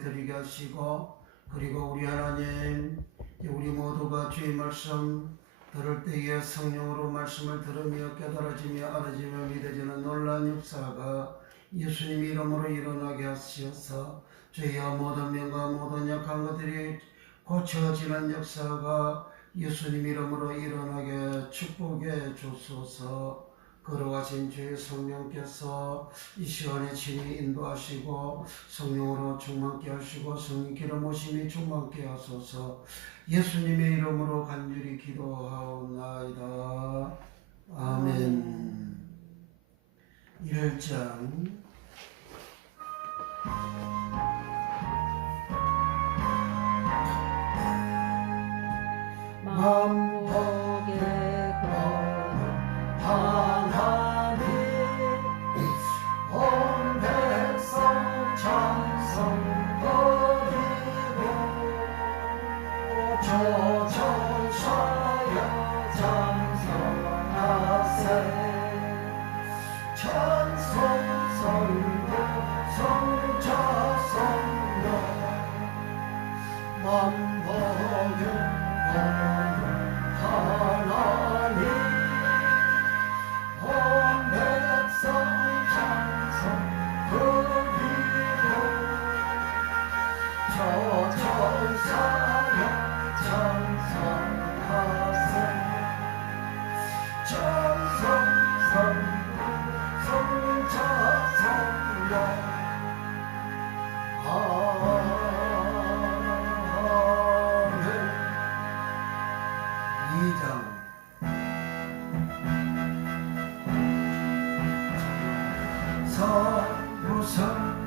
예배드리게 하시고, 그리고 우리 하나님, 우리 모두가 주의 말씀 들을 때에 성령으로 말씀을 들으며 깨달아지며 알아지며 믿어지는 놀라운 역사가 예수님 이름으로 일어나게 하시어서 저희와 모든 명과 모든 약한 것들이 고쳐지는 역사가 예수님 이름으로 일어나게 축복해 주소서. 걸어가신 주의 성령께서 이 시간에 친히 인도하시고 성령으로 충만케 하시고 성령 기름 부으심이 충만케 하소서. 예수님의 이름으로 간절히 기도하옵나이다. 아멘. 1장 만복의 것 하나님 온 백성 찬송 드리고 저 천사여 찬송하세 찬송 성도 성자 성령 만복의 하나님 온 백성 찬송 드리고 저 천사여 찬송하세 찬송 성도 성자 성령 아멘. 2장 서부성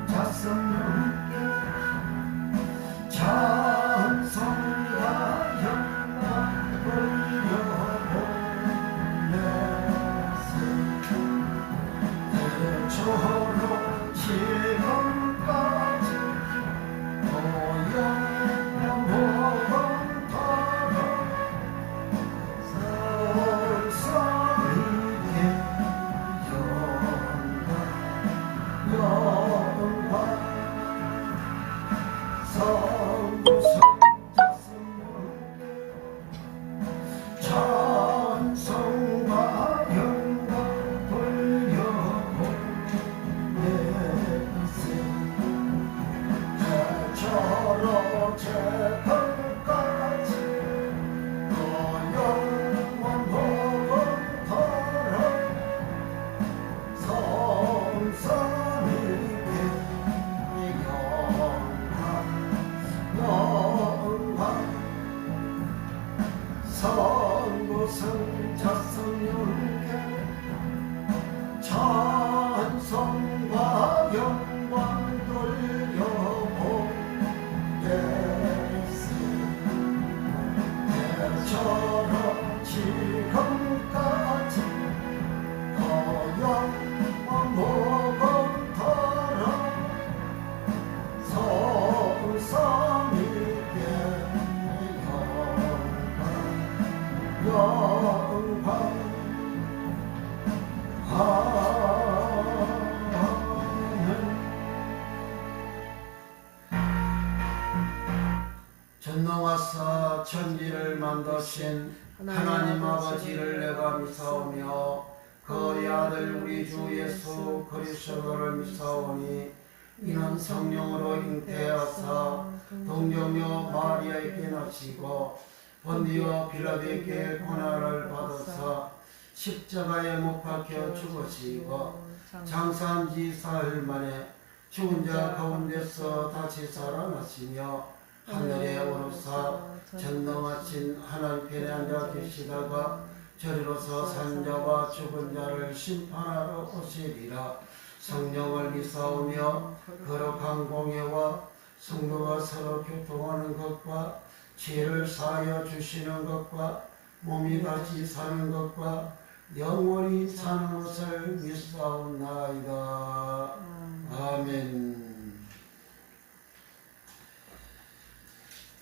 자성문께 찬송과 영광 돌려보내세 대초로 지금까지 고영원토록 설성이게 영광 성부성 자성문께 찬송과 영광 돌려보내세 저로 제금까지 영원 복음토록 성삼위께 영광 성부성 자성윤께 찬송과 영광 돌려보내세 대처럼 지금까지 영원 복음토록 성삼위께 영광 전능하사 천지를 만드신 하나님 아버지를 내가 믿사오며 그의 아들 우리 주 예수 그리스도를 믿사오니 이는 성령으로 잉태하사 동정녀 마리아에게 나시고 본디오 빌라도에게 고난을 받으사 십자가에 못 박혀 죽으시고 장사한 지 사흘 만에 죽은 자 가운데서 다시 살아나시며 하늘에 오르사 전능하신 하나님 편에 앉아 계시다가 저리로서 산자와 죽은 자를 심판하러 오시리라. 성령을 믿사오며 거룩한 공예와 성도가 서로 교통하는 것과 죄를 사하여 주시는 것과 몸이 다시 사는 것과 영원히 사는 것을 믿사옵나이다. 아멘.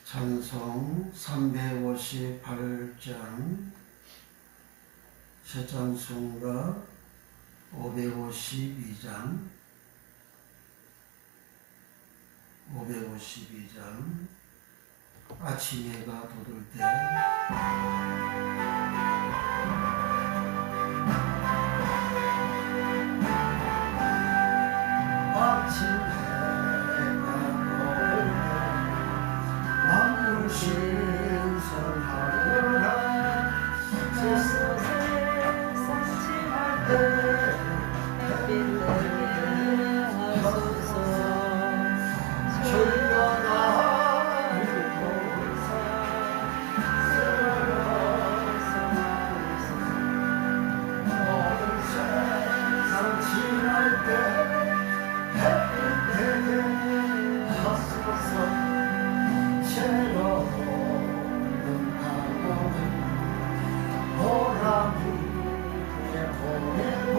찬송 358장 새찬송가 552장 552장 아침 해가 돋을 때 아침 해가 돋을 때 만물 신선하여라 세상에 성취할 때 햇빛 내게 하소서 주여 나를 도우사 모든 세상 지날 때 햇빛 되게 하소서 새로운 방법을 보람이 보내고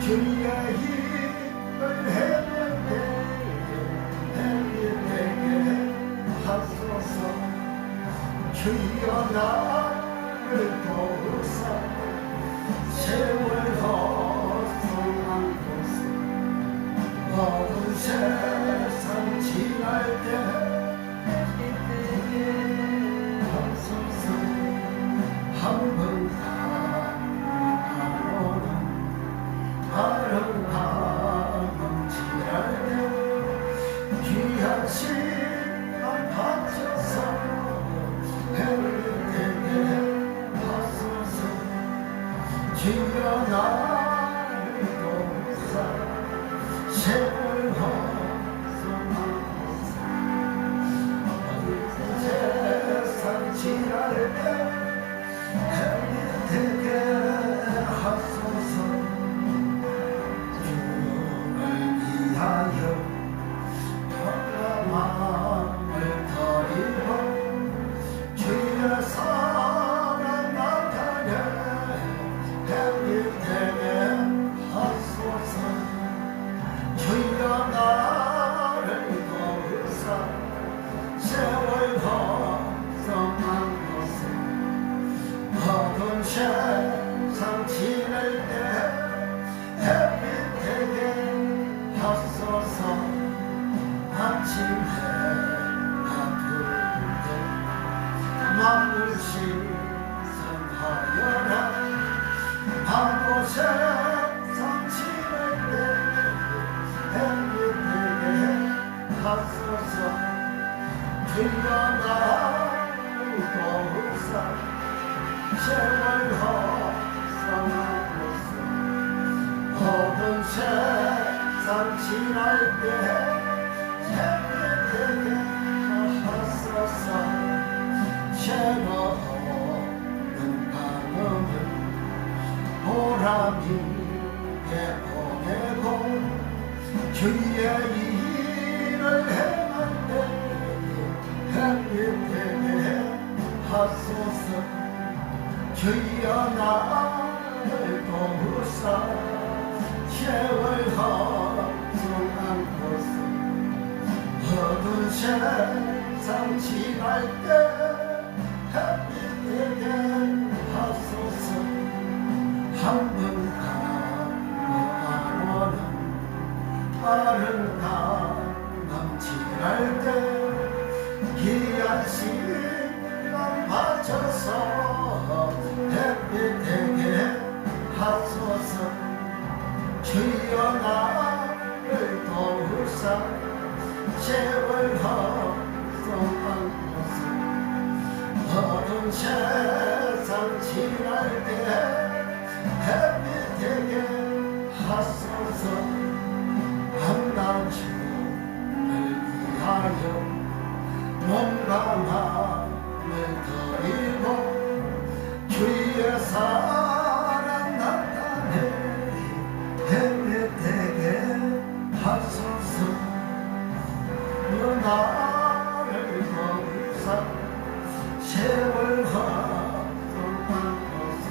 주의 힘을 행할 때 햇빛 되게 하소서 주여 나를 도우사 세월 허송한 곳에 모든 세상 지날 때 하소서 한번 가로는 아름다운 지날 때 귀한 시간 바쳐서 해를 되게 하소서 주여 나를 도우사 세월 허송한 곳에 세상 지날 때 햇빛 되게 하소서 주를 위하여 마음을 드리고 주의 사랑 나타내 햇빛 되게 하소서 주여 나를 도우사 세월 허송한 곳에 모든 세상 지낼 때 햇빛 되게 하소서 아침 해가 들때 만물 신선하여라 하고 세상 지낼 때 햇빛 되게 하소서 주여 나를 도우사 세월 허송한 곳에 모든 세상 지날 때 햇빛 되게 하소서 새로운 방법을 보람이 보내고 주의 일을 행할 때 햇빛 되게 하소서 주여 나를 도우사 세월 허송한 곳에 모든 세상 지날 때 햇빛 되게 하소서 한번 가고 안오는 아름다운 지날 때 귀한 시간 바쳐서 햇빛 되게 하소서 주여 나를 도우사 세월 허송한 곳에 모든 세상 지날 때 햇빛 되게 하소서 한낮 주를 위하여 몸과 마음을 드리고 주의 사랑 나타내 햇빛 되게 하소서 너 나를 도우사 세월 허송한 곳에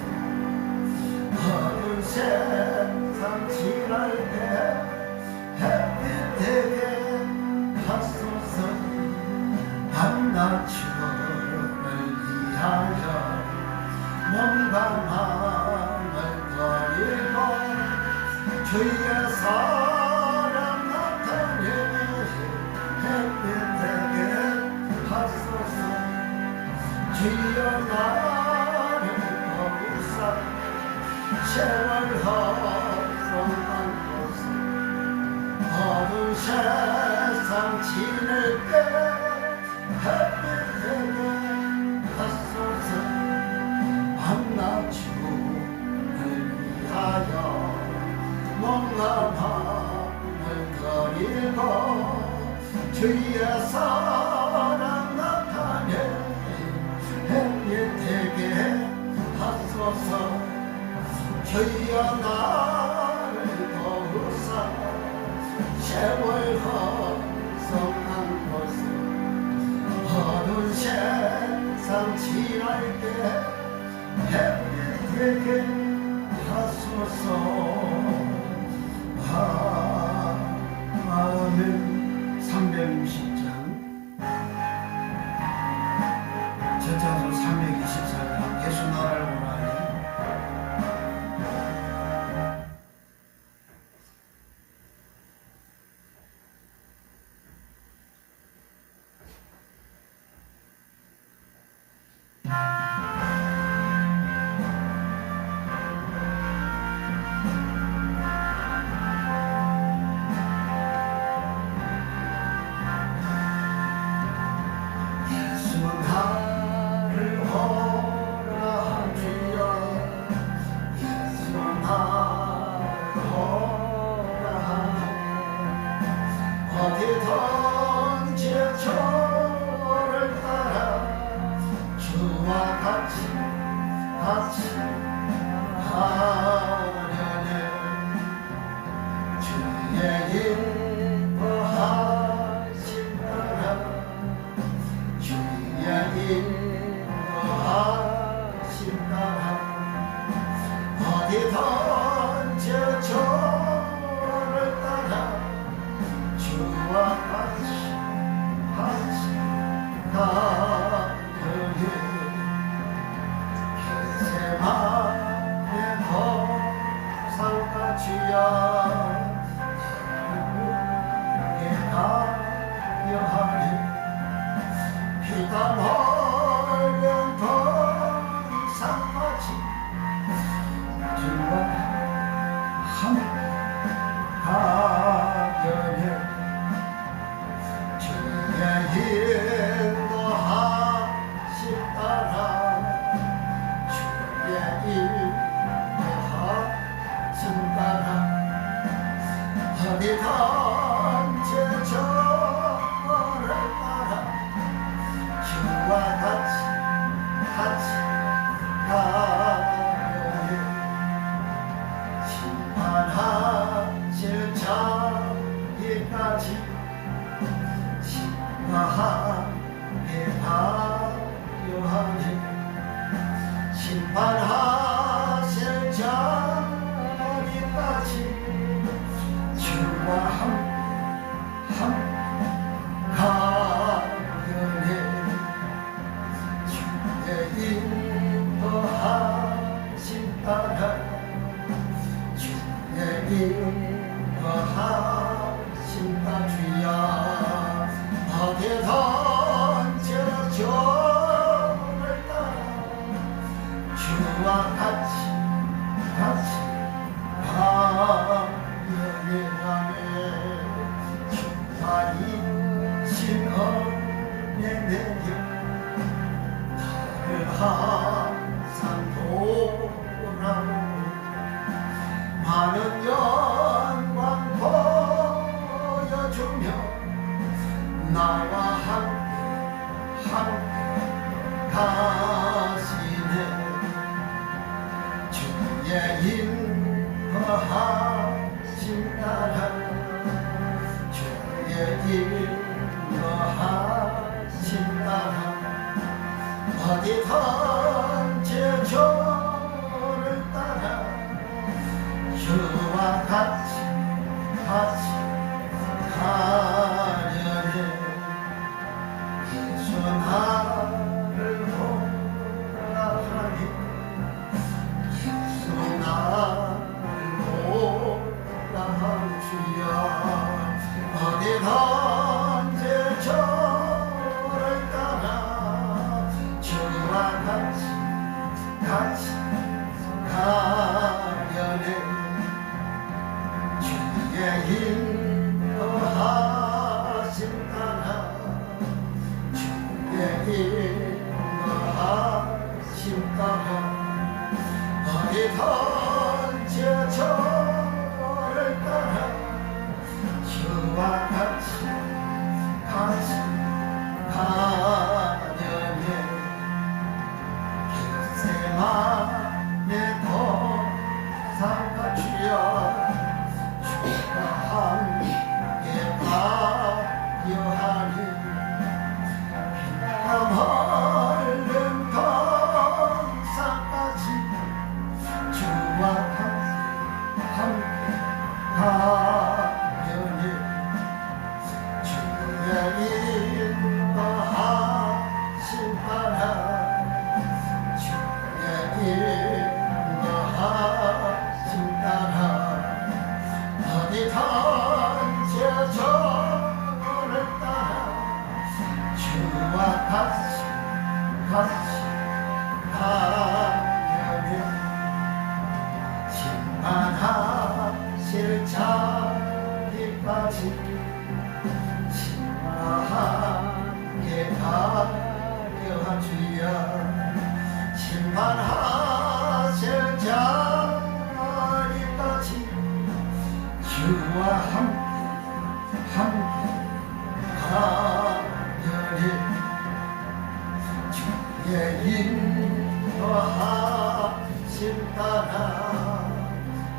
모든 세상 지날 때 햇빛 되게 하소서 한낮 주를 위하여 몸과 마음을 드리고 주의 사랑 나타내 주여 나를 거두사 세월 허송한 곳에 어두운 세상 지낼 때 햇빛 되게 하소서 한낮 주를 위하여 멍한 밤을 거리고 주의 사랑 나타내 햇빛 되게 하소서 주여 나를 도우사 세월 허송한 곳에 어두운 세상 지날 때 햇빛 되게 하소서 아멘. 360장 저장소 324장 예수 나라를 원하니 예수 나를 허락하주여 예수 나를 허락하주여 어디든지 저를 따라 주와 같이 하려네 주의 인도하심 따라 주의 인도하심 따라 어디든지 저를 따라 주와 같이 가려니 겟세마네 거상가 주여 나에게 가려하니 피땀 흘린 더 이상 마치 주와 함께 가려니 주의 인도하심 따라 주의 인도하심 따라 어디든지 저를 따라 주와 같이 가려니 심판하실 자리까지 심판하게 하려하니 심판하실 자리까지 주와 가려니 주의 인도하심 따라 주의 인도하심 따라 주여 어디든지 저를 따라 주와 같이 가려니 주가 이신 은혜 내려 나를 항상 돌아오고 많은 영광 보여주며 나와 함께 가시네 주의 인도하심 따라 주의 인도하심 따라 어디든지 저를 따라 주와 같이 가려니 예수 나를 보라하니 예수 나를 보라하니 주여 어디든 인도하심 따라 어디든지 저를 따라 주와 같이 가려면 겟세마네 도사가 주여 주와 함께 가려하니 피땀 흘린 동산까지 주와 함께 가려니 주의 인도하심 따라 주의 인도하심 따라 어디든지 저를 따라 주와 같이 가려면 심판하실 자리까지 주와 함께 가려 주여 심판하실 자리까지 주와 함께 가려니 주의 인도하심 따라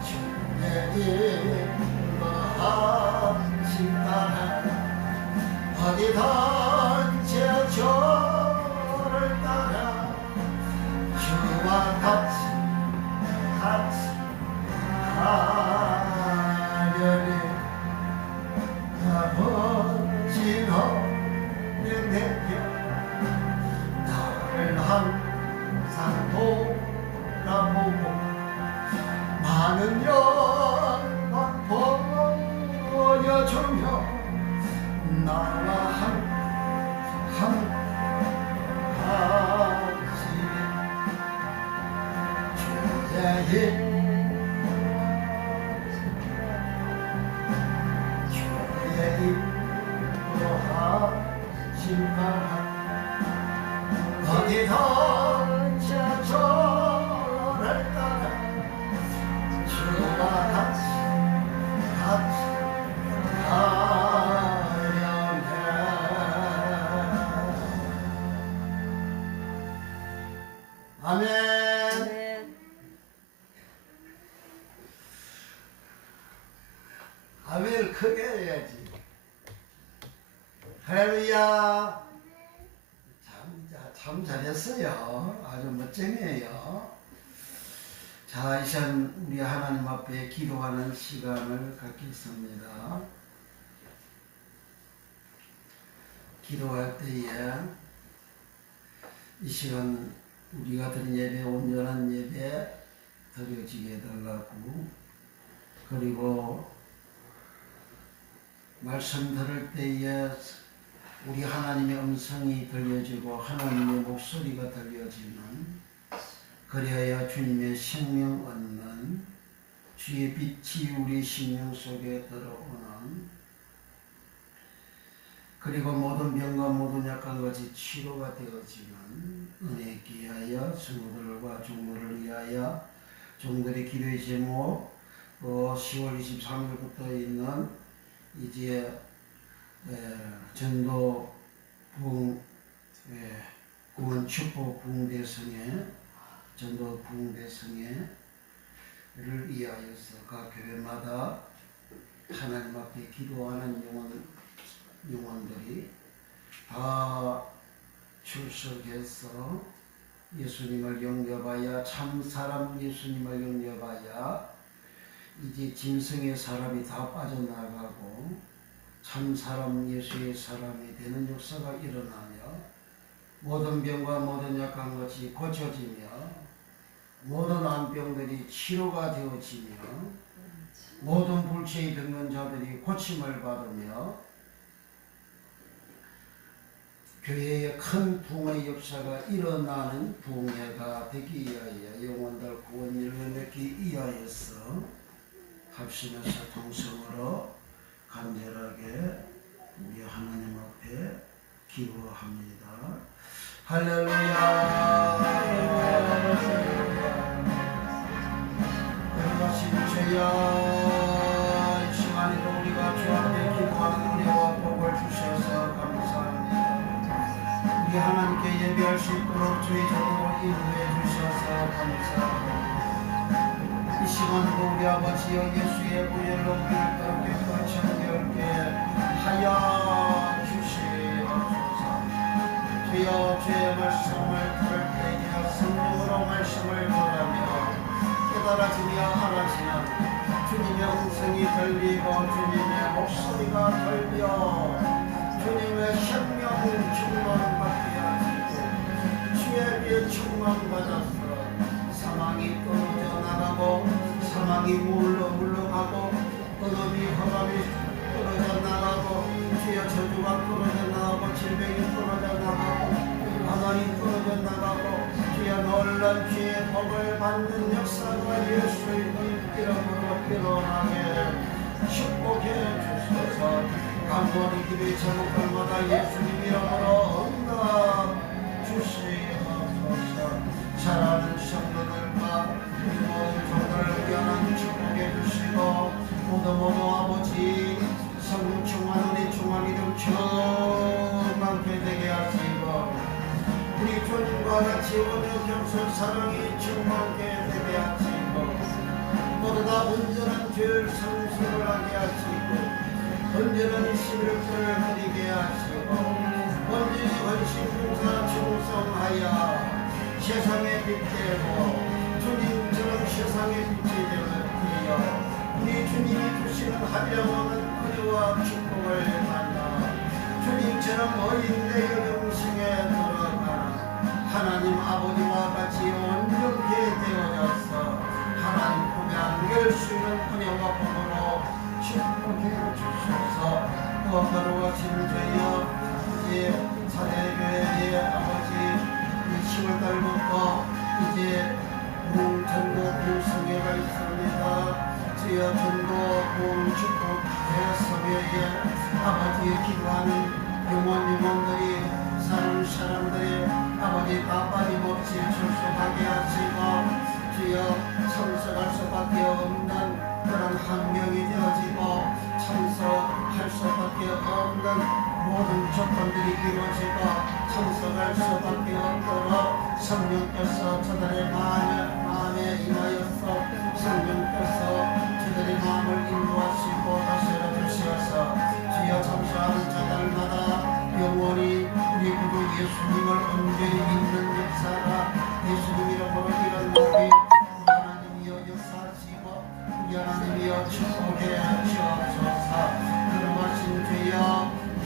주의 인도하심 따라 어디든지 저를 따라 주와 같이 가려니 아버지 너의 내게 나를 항상 돌아보고 많은 영광 보여주며 나와 함같이 주의 인도하심 따라 어디든지 저를 따라 주와 같이 가려면 아멘. 아멘. 아멘 크게 해야지. 할렐루야. 참 잘했어요. 아주 멋쟁이에요. 자, 이 시간 우리 하나님 앞에 기도하는 시간을 갖겠습니다. 기도할 때에 이 시간 우리가 드린 예배 온전한 예배 드려지게 해달라고, 그리고 말씀 들을 때에 우리 하나님의 음성이 들려지고 하나님의 목소리가 들려지는, 그리하여 주님의 생명 얻는 주의 빛이 우리 생명 속에 들어오는, 그리고 모든 병과 모든 약한 것이 치료가 되어지는 은혜 있게 하여 성도들과 종들을 위하여 종들의 기도의 제목 10월 23일부터 있는 이제 전도 구원 축복 부흥대성회, 전도 부흥대성회를 위하여서 각 교회마다 하나님 앞에 기도하는 영혼들이 다 출석해서 예수님을 영접하여 참사람 예수님을 영접하여 이제 짐승의 사람이 다 빠져나가고 참사람 예수의 사람이 되는 역사가 일어나며 모든 병과 모든 약한 것이 고쳐지며 모든 암병들이 치료가 되어지며 모든 불치의 병든 자들이 고침을 받으며 교회의 큰 부흥의 역사가 일어나는 부흥회가 되기 위하여 영혼들 구원 이루어내기 위하여서 합심해서 동성으로 간절하게 우리 하나님 앞에 기도합니다. 할렐루야. 거룩하신 주여, 이 시간에도 우리가 주 앞에 기도하는 은혜와 복을 주셔서 감사합니다. 우리 하나님께 예배할 수 있도록 주의 전으로 인도해 주셔서 감사합니다. 이 시간도 우리 아버지여 예수의 보혈로 우리를 깨끗이 정결케 하여 주시옵소서. 주여, 주의 말씀을 들을 때에 성령으로 말씀을 전하며 깨달아지며 알아지는 주님의 음성이 들리고 주님의 목소리가 들려 주님의 생명 충만받게 하시고 주의 비에 충만받아서 사망이 떨어져 나가고 사망이 물러가고 어둠이 허감이 떨어져 나가고 주의 저주가 떨어져 나가고 질병이 떨어져 나가고 가난이 떨어져 나가고 주의 놀란 주의 복을 받는 역사가 예수의 이름으로 일어나게 축복해 주소서. 간절히 기도의 제목들마다 예수님 이름으로 응답 주시옵소서. 사랑하는 성도들과 우리 모든 종들을 위한 축복해 주시고 모두 아버지 성령 충만 은혜 충만 믿음 충만케 되게 하시고 우리 주님과 같이 오늘 경선 사랑이 충만케 되게 하시고 모두 다 온전한 죄를 성수를 하게 하시고 온전한 시민을 드리게 하시고 온전히 헌신봉사 충성하여 세상의 빛 되고 주님처럼 세상의 빛이 되어 우리 주님이 주시는 한영원한 은혜와 축복을 만나 주님처럼 어린내 영생에 들어가 하나님 아버지와 같이 온전케 되어져서 하나님 품에 안길 수 있는 은혜와 복으로 축복해 주소서. 또 거룩하신 주여, 이제 사대교회의 아버지 10월달부터 이제 전도 불성회가 있습니다. 주여 전도 축복 대성회에 아버지 기도하는 영혼들이 사는 사람들이 아버지 다 빠짐없이 출석하게 하시고 주여 참석할 수밖에 없는 그런 환경이 되어지고 참석할 수밖에 없는 모든 조건들이 이루어지고 참석할 수밖에 없도록 성령께서 저들의 마음에 임하여서 성령께서 저들의 마음을 인도하시고 다스려 주시어서 주여 참석하는 자들마다 영원히 우리 구주 예수님을 온전히 믿는 역사가 예수님 이름으로 일어나기 하나님이여 역사하시고 우리 하나님이여 축복해 주옵소서. 그러하신 주여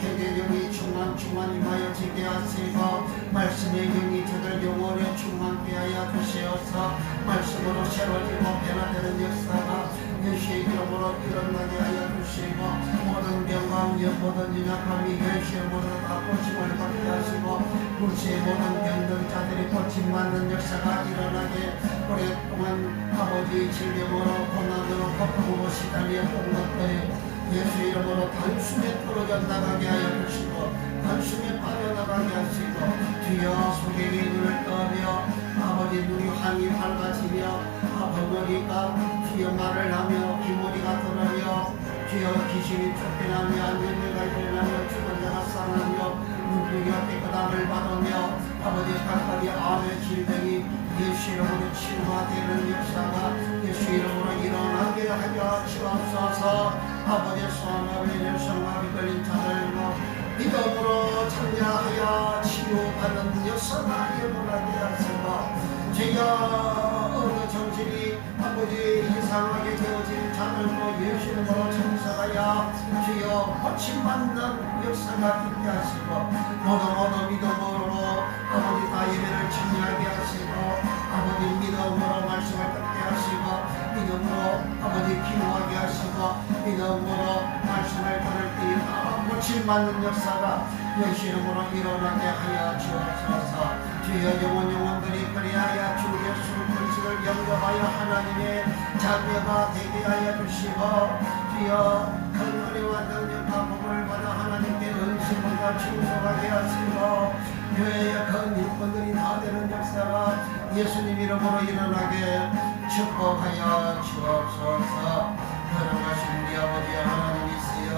회개의 영이 충만 임하여 지게 하시고 말씀의 영이 저들 영혼에 충만케 하여 주시어서 말씀으로 새로지고 변화되는 역사가 예수의 이름으로 일어나게 하여 주시고 모든 병과 모든 연약함이 예수의 이름으로 다 고침을 받게 하시고 물체의 모든 병든자들이 고침받는 역사가 일어나게 오랫동안 아버지 질병으로 고난으로 고통으로 시달렸던 것들이 예수 이름으로 단숨에 떨어져 나가게 하여 주시고 단숨에 빠져나가게 하시고 주여 소경의 눈을 떠며 아버지 눈이 환히 밝아지며 벙어리가 주여 말을 하며 귀머리가 들으며 주여 귀신이 쫓겨나며 안전자가 일어나며 죽은 자가 살아나며 눈뜨기가 깨끗함을 받으며 아버지 각각의 암의 질병이 예수 이름으로 치유되는 역사가 예수 이름으로 일어나게 하여 주옵소서. 아버지 소아마비 성마비 걸린 자들로 믿음으로 참여하여 치유받는 역사가 일어나게 하시고 주여 어느 정신이 아버지 이상하게 되어진 자들로 예수 이름으로 참석하여 주여 고침받는 역사가 있게 하시고 모두 믿음으로 아버지 다 예배를 참여하게 하시고 아버지 믿음으로 말씀을 듣게 하시고 믿음으로 아버지 기도하게 하시고 믿음으로 말씀을 들을 때에 고침받는 역사가 예수 이름으로 일어나게 하여 주옵소서. 주여 영혼들이 그리하여 주 예수 그리스도를 영접하여 하나님의 자녀가 되게 하여 주시고 주여 큰 은혜와 능력과 복을 받아 하나님께 지문과 충성하게 하시고 교회의 약한 일꾼들이 다 되는 역사가 예수님 이름으로 일어나게 축복하여 주옵소서. 걸어가신 우리 아버지 하나님이시여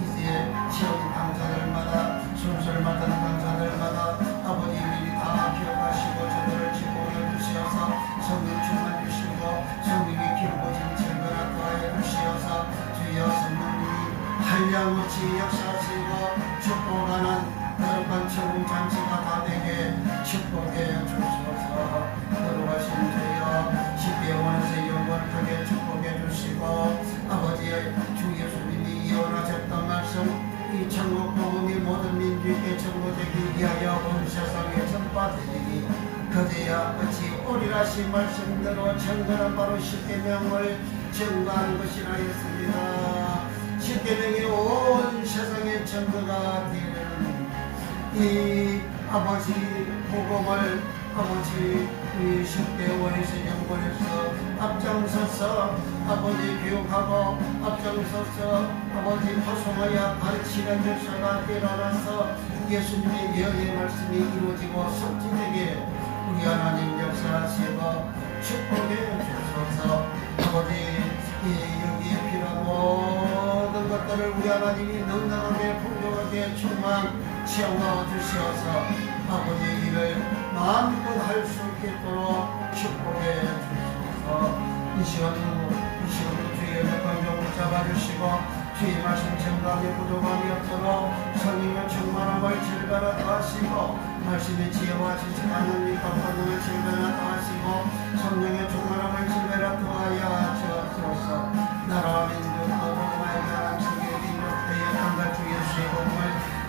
이제 시험 강사들마다 순서를 맡은 강사들마다 아버지 우리 다 기억하시고 저들을 지도해 주시어서 성령 충만 주시고 성령의 기름부심 철거나 더하여 주시어서 주여 성령님이 한량없이 역사하시고 축복하는 거룩한 천국 잔치가 다 되게 축복해 주소서. 거룩하신 주여 십계원에서 영원하게 축복해 주시고 아버지의 주 예수님이 예언하셨던 말씀 이 천국 복음이 모든 민주에게 전거되기 위하여 온 세상에 전파되리니 그제야 어찌 오리라신 말씀대로 정건한 바로 십계명을 증거하는 것이라 했습니다. 십계명이 온 세상의 증거가 되는 이 아버지 복음을 아버지 우리 십계원에서 영원에서 앞장서서 아버지 교육하고 앞장서서 아버지 파송하여 가르치는 역사가 일어나서 예수님의 예언의 말씀이 이루어지고 성취되게 우리 하나님 역사하시고 축복해 주소서. 아버지 여기에 필요한 모든 것들을 우리 하나님이 넉넉하게 풍족하게 충만 채워 주시어서 아버지의 일을 마음껏 할 수 있도록 축복해 주소서. 이 시간도 주의 영광을 잡아주시고 주의 말씀 증거함에 부족함이 없도록 성령의 충만함을 질가라 더하시고 말씀의 지혜와 지식하는 밑밥하는 질가라 더하시고 성령의 충만함을 질가라 더하여 주옵소서. 나라와 민족 거룩하게 하나님 세계에 인력되어 당갈 주 예수의 복음을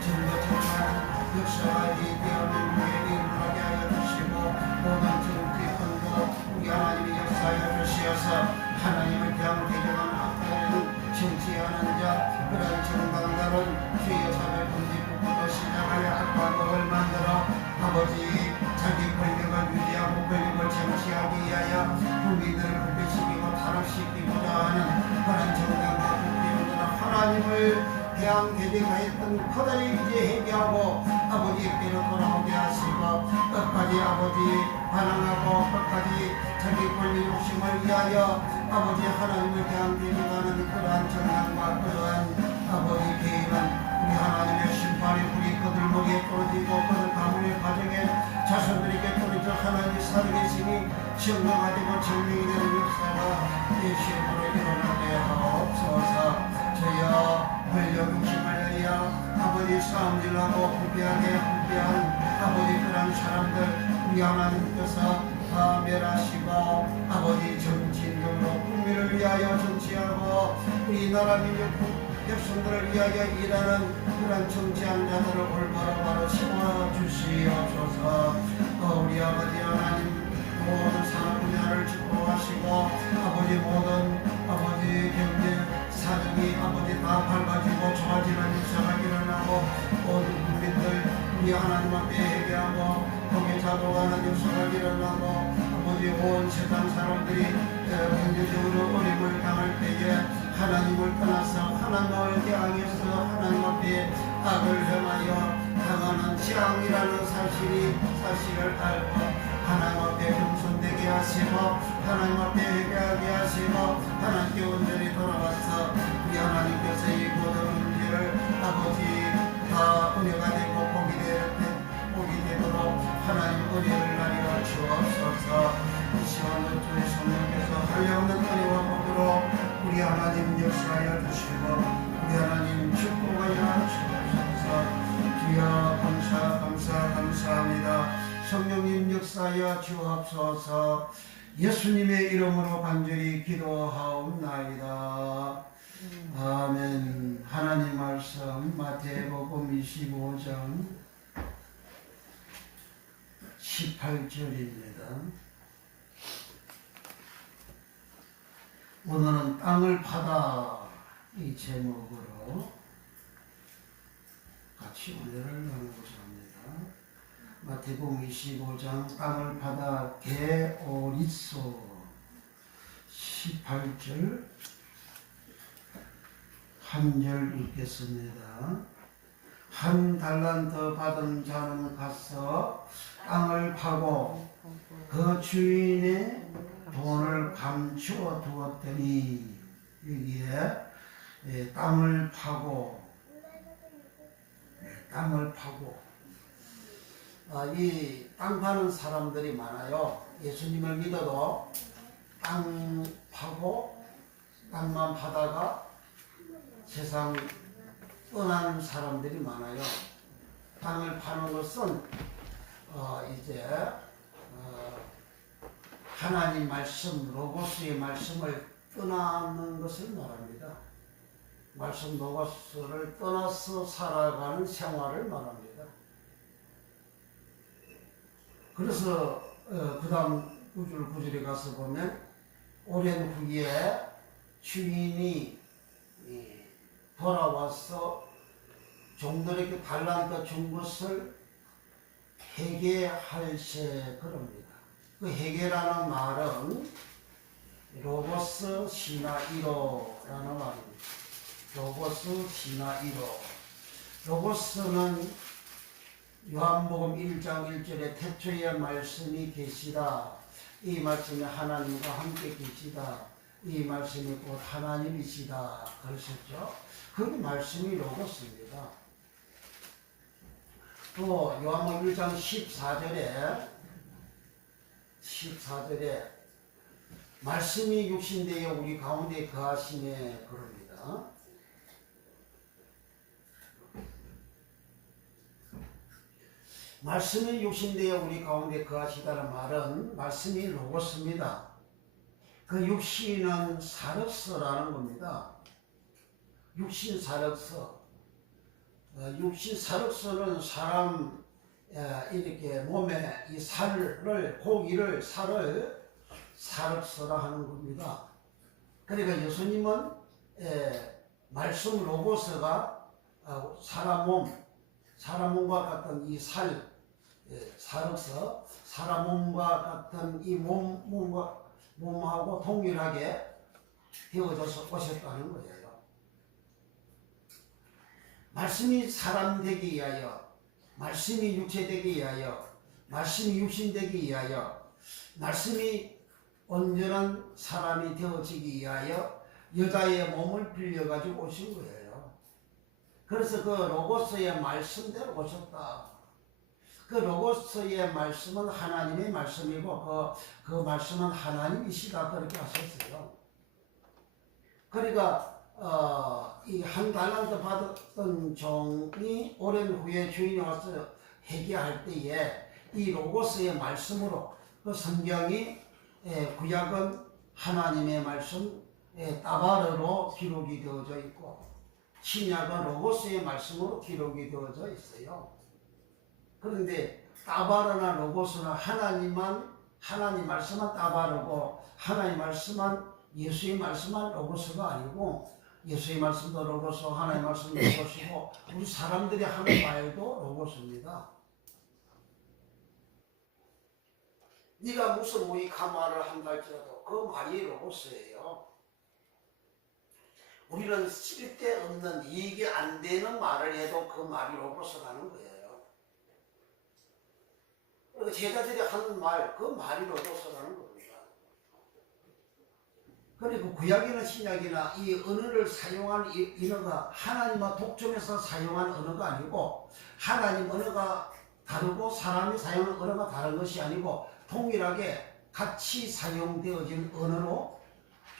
증거 역사가 이 대한민국에 일어나게 하여 주시고 모든 정치의 권고 우리 하나님이 역사하여 주시어서 하나님을 대한 대적하는 악하는 정치하는 자 그런 정당자는 주의 사회금지부터 시작하여 악과법을 만들어 아버지 자기 권력을 유지하고 권력을 정치하기 위하여 국민들을 분배시키고 타락시키고자 하는 그런 정당과 국민들은 하나님을 대항 대적하였던 그들이 이제 회개하고 아버지께로 돌아오게 하시고 끝까지 아버지 반항하고 끝까지 자기 권리 욕심을 위하여 아버지 하나님을 대항 대적하는 그러한 정당과 그러한 아버지 개인은 우리 하나님의 심판의 불이 그들 목에 떨어지고 그들 가문의 가정에 자손들에게 떨어져 하나님이 살아계시니 증거가 되고 증명이 되는 역사가 예수님으로 일어나게 하옵소서. 저여 권력 욕심을 위하여 아버지 싸움질하고 부패한 아버지 그런 사람들 우리 하나님께서 다 멸하시고 아버지 정치인으로 국민을 위하여 정치하고 우리 나라 민족 백성들을 위하여 일하는 그런 정치한 자들을 올바로 바로 세워주시옵소서. 우리 아버지 하나님 모든 산업 분야를 축복하시고 아버지 모든 아버지 경제 사정이 아버지 다 밝아지고 좋아지는 역사가 일어나고 모든 국민들 우리 하나님 앞에 회개하고 거기에 자동하는 역사가 일어나고 아버지 온 세상 사람들이 경제적으로 어려움을 당할 때에 하나님을 떠나서 하나님을 향해서 하나님 앞에 악을 행하여 당하는 재앙이라는 사실을 알고 하나님 앞에 겸손되게 하시고 하나님 앞에 회개하게 하시고 하나님께 온전히 돌아와서 우리 하나님께서 이 모든 문제를 아버지 다 은혜가 되고 복이 되도록 하나님 은혜를 나리라 주옵소서. 이 시간도 주의 성령께서 한량없는 은혜와 복으로 우리 하나님 역사하여 주시고 우리 하나님 축복하여 주옵소서. 주여 감사합니다. 성령님 역사하여 주옵소서. 예수님의 이름으로 간절히 기도하옵나이다. 아멘. 하나님 말씀 마태복음 25장 18절입니다. 오늘은 땅을 파다 이 제목으로 같이 은혜를 나누고자 합니다. 마태복음 25장 땅을 파다 게오리소 18절 한 절 읽겠습니다. 한 달란트 받은 자는 가서 땅을 파고 그 주인의 돈을 감추어 두었더니 여기에 땅을 파고 이 땅 파는 사람들이 많아요. 예수님을 믿어도 땅 파고 땅만 파다가 세상 떠난 사람들이 많아요. 땅을 파는 것은 이제 하나님 말씀, 로고스의 말씀을 떠나는 것을 말합니다. 말씀 로고스를 떠나서 살아가는 생활을 말합니다. 그래서 그 다음 구절에 가서 보면 오랜 후에 주인이 돌아와서 종들에게 달란트 준 것을 회개할세 그럽니다. 그 회개라는 말은 로고스 시나이로라는 말입니다. 로고스 시나이로. 로고스는 요한복음 1장 1절에 태초에 말씀이 계시다. 이 말씀이 하나님과 함께 계시다. 이 말씀이 곧 하나님이시다. 그러셨죠? 그 말씀이 로고스입니다. 또 요한복음 1장 14절에 말씀이 육신되어 우리 가운데 거하시네 그럽니다. 말씀이 육신되어 우리 가운데 거하시다는 말은 말씀이 로고스입니다. 그 육신은 사륵서라는 겁니다. 육신 사륵서. 육신 사륵서는 사람 이렇게 몸에 이 살을 고기를 살을 사륵서라 하는 겁니다. 그러니까 예수님은 말씀 로고스가 사람 몸과 같은 이 사륵서, 사람 몸과 같은 이 몸하고 동일하게 되어져서 오셨다는 거예요. 말씀이 사람 되기 위하여, 말씀이 육체 되기 위하여, 말씀이 육신 되기 위하여, 말씀이 온전한 사람이 되어지기 위하여 여자의 몸을 빌려가지고 오신 거예요. 그래서 그 로고스의 말씀대로 오셨다. 그 로고스의 말씀은 하나님의 말씀이고 그 말씀은 하나님이시다 그렇게 하셨어요. 그러니까 이 한 달란트 받았던 종이 오랜 후에 주인이 와서 회개할 때에 이 로고스의 말씀으로 그 성경이 구약은 하나님의 말씀 따바르로 기록이 되어져 있고 신약은 로고스의 말씀으로 기록이 되어져 있어요. 그런데 따바르나 로고스나 하나님 말씀만 따바르고 하나님 말씀만 예수의 말씀만 로고스가 아니고 예수의 말씀도 로고스, 하나님 말씀도 로고스고 우리 사람들이 하는 말도 로고스입니다. 네가 무슨 무익한 말을 한다 할지라도 그 말이 로고스예요. 우리는 쓸데없는 이익이 안 되는 말을 해도 그 말이 로고스라는 거예요. 제자들이 하는 말, 그 말이 로고스라는 겁니다. 그리고 구약이나 신약이나 이 언어를 사용한 언어가 하나님과 독점해서 사용한 언어가 아니고 하나님 언어가 다르고 사람이 사용하는 언어가 다른 것이 아니고 동일하게 같이 사용되어진 언어로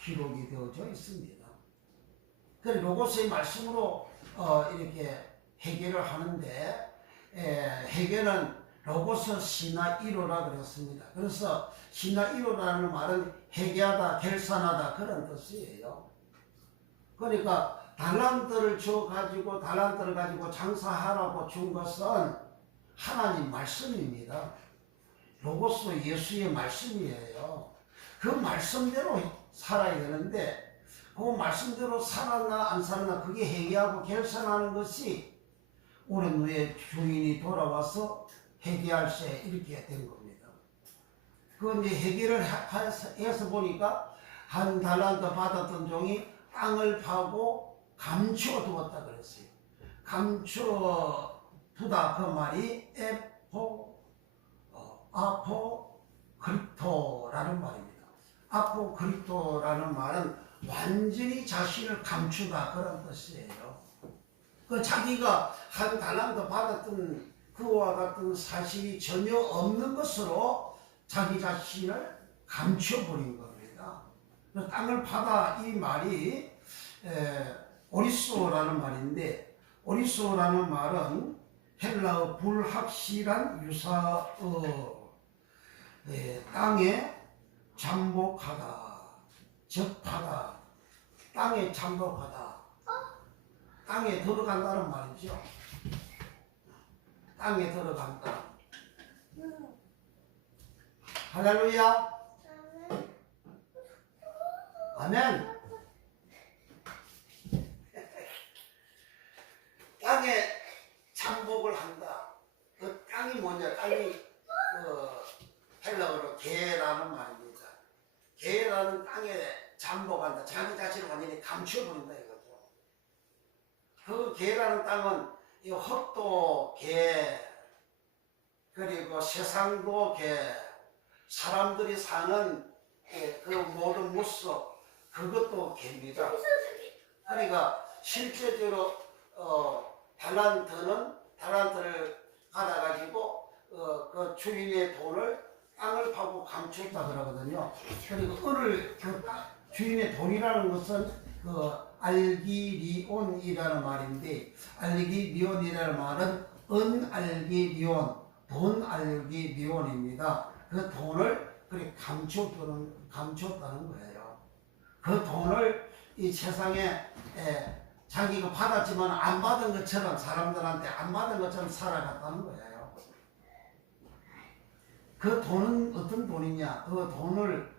기록이 되어져 있습니다. 그래서 로고스의 말씀으로 이렇게 해결을 하는데 해결은 로고스 시나이로라 그랬습니다. 그래서 시나이로라는 말은 회개하다, 결산하다 그런 뜻이에요. 그러니까 달란트를 가지고 장사하라고 준 것은 하나님 말씀입니다. 로고스 예수의 말씀이에요. 그 말씀대로 살아야 되는데 그 말씀대로 살았나 안 살았나 그게 회개하고 결산하는 것이 오랜 후에 주인이 돌아와서 회개할세 이렇게 된 겁니다. 그 이제 회개를 해서 보니까 한 달란트 받았던 종이 땅을 파고 감추어 두었다 그랬어요. 감추어 두다 그 말이 아포크리토라는 말입니다. 아포크리토라는 말은 완전히 자신을 감추다 그런 뜻이에요. 그 자기가 한 달란트 받았던 그와 같은 사실이 전혀 없는 것으로 자기 자신을 감춰버린 겁니다. 땅을 파다 이 말이 오리소라는 말인데, 오리소라는 말은 헬라어 불확실한 유사어, 땅에 잠복하다, 접하다, 땅에 잠복하다, 땅에 들어간다는 말이죠. 땅에 들어간다. 할렐루야. 아멘. 땅에 잠복을 한다. 그 땅이 뭐냐? 땅이 헬라어로 게라는 말입니다. 게라는 땅에 잠복한다. 자기 자신을 완전히 감춰버린다 이거죠. 그 게라는 땅은 이 헛도 게, 그리고 세상도 게, 사람들이 사는 그 모든 모습, 그것도 개입니다. 그러니까 실제적으로 달란트를 받아가지고 그 주인의 돈을 땅을 파고 감췄다 그러거든요. 그리고 은을 주인의 돈이라는 것은 그 알기리온이라는 말인데, 알기리온이라는 말은 은알기리온, 돈 알기리온입니다. 그 돈을 그렇게 감췄다는 거예요. 그 돈을 이 세상에 자기가 받았지만 안 받은 것처럼, 사람들한테 안 받은 것처럼 살아갔다는 거예요. 그 돈은 어떤 돈이냐? 그 돈은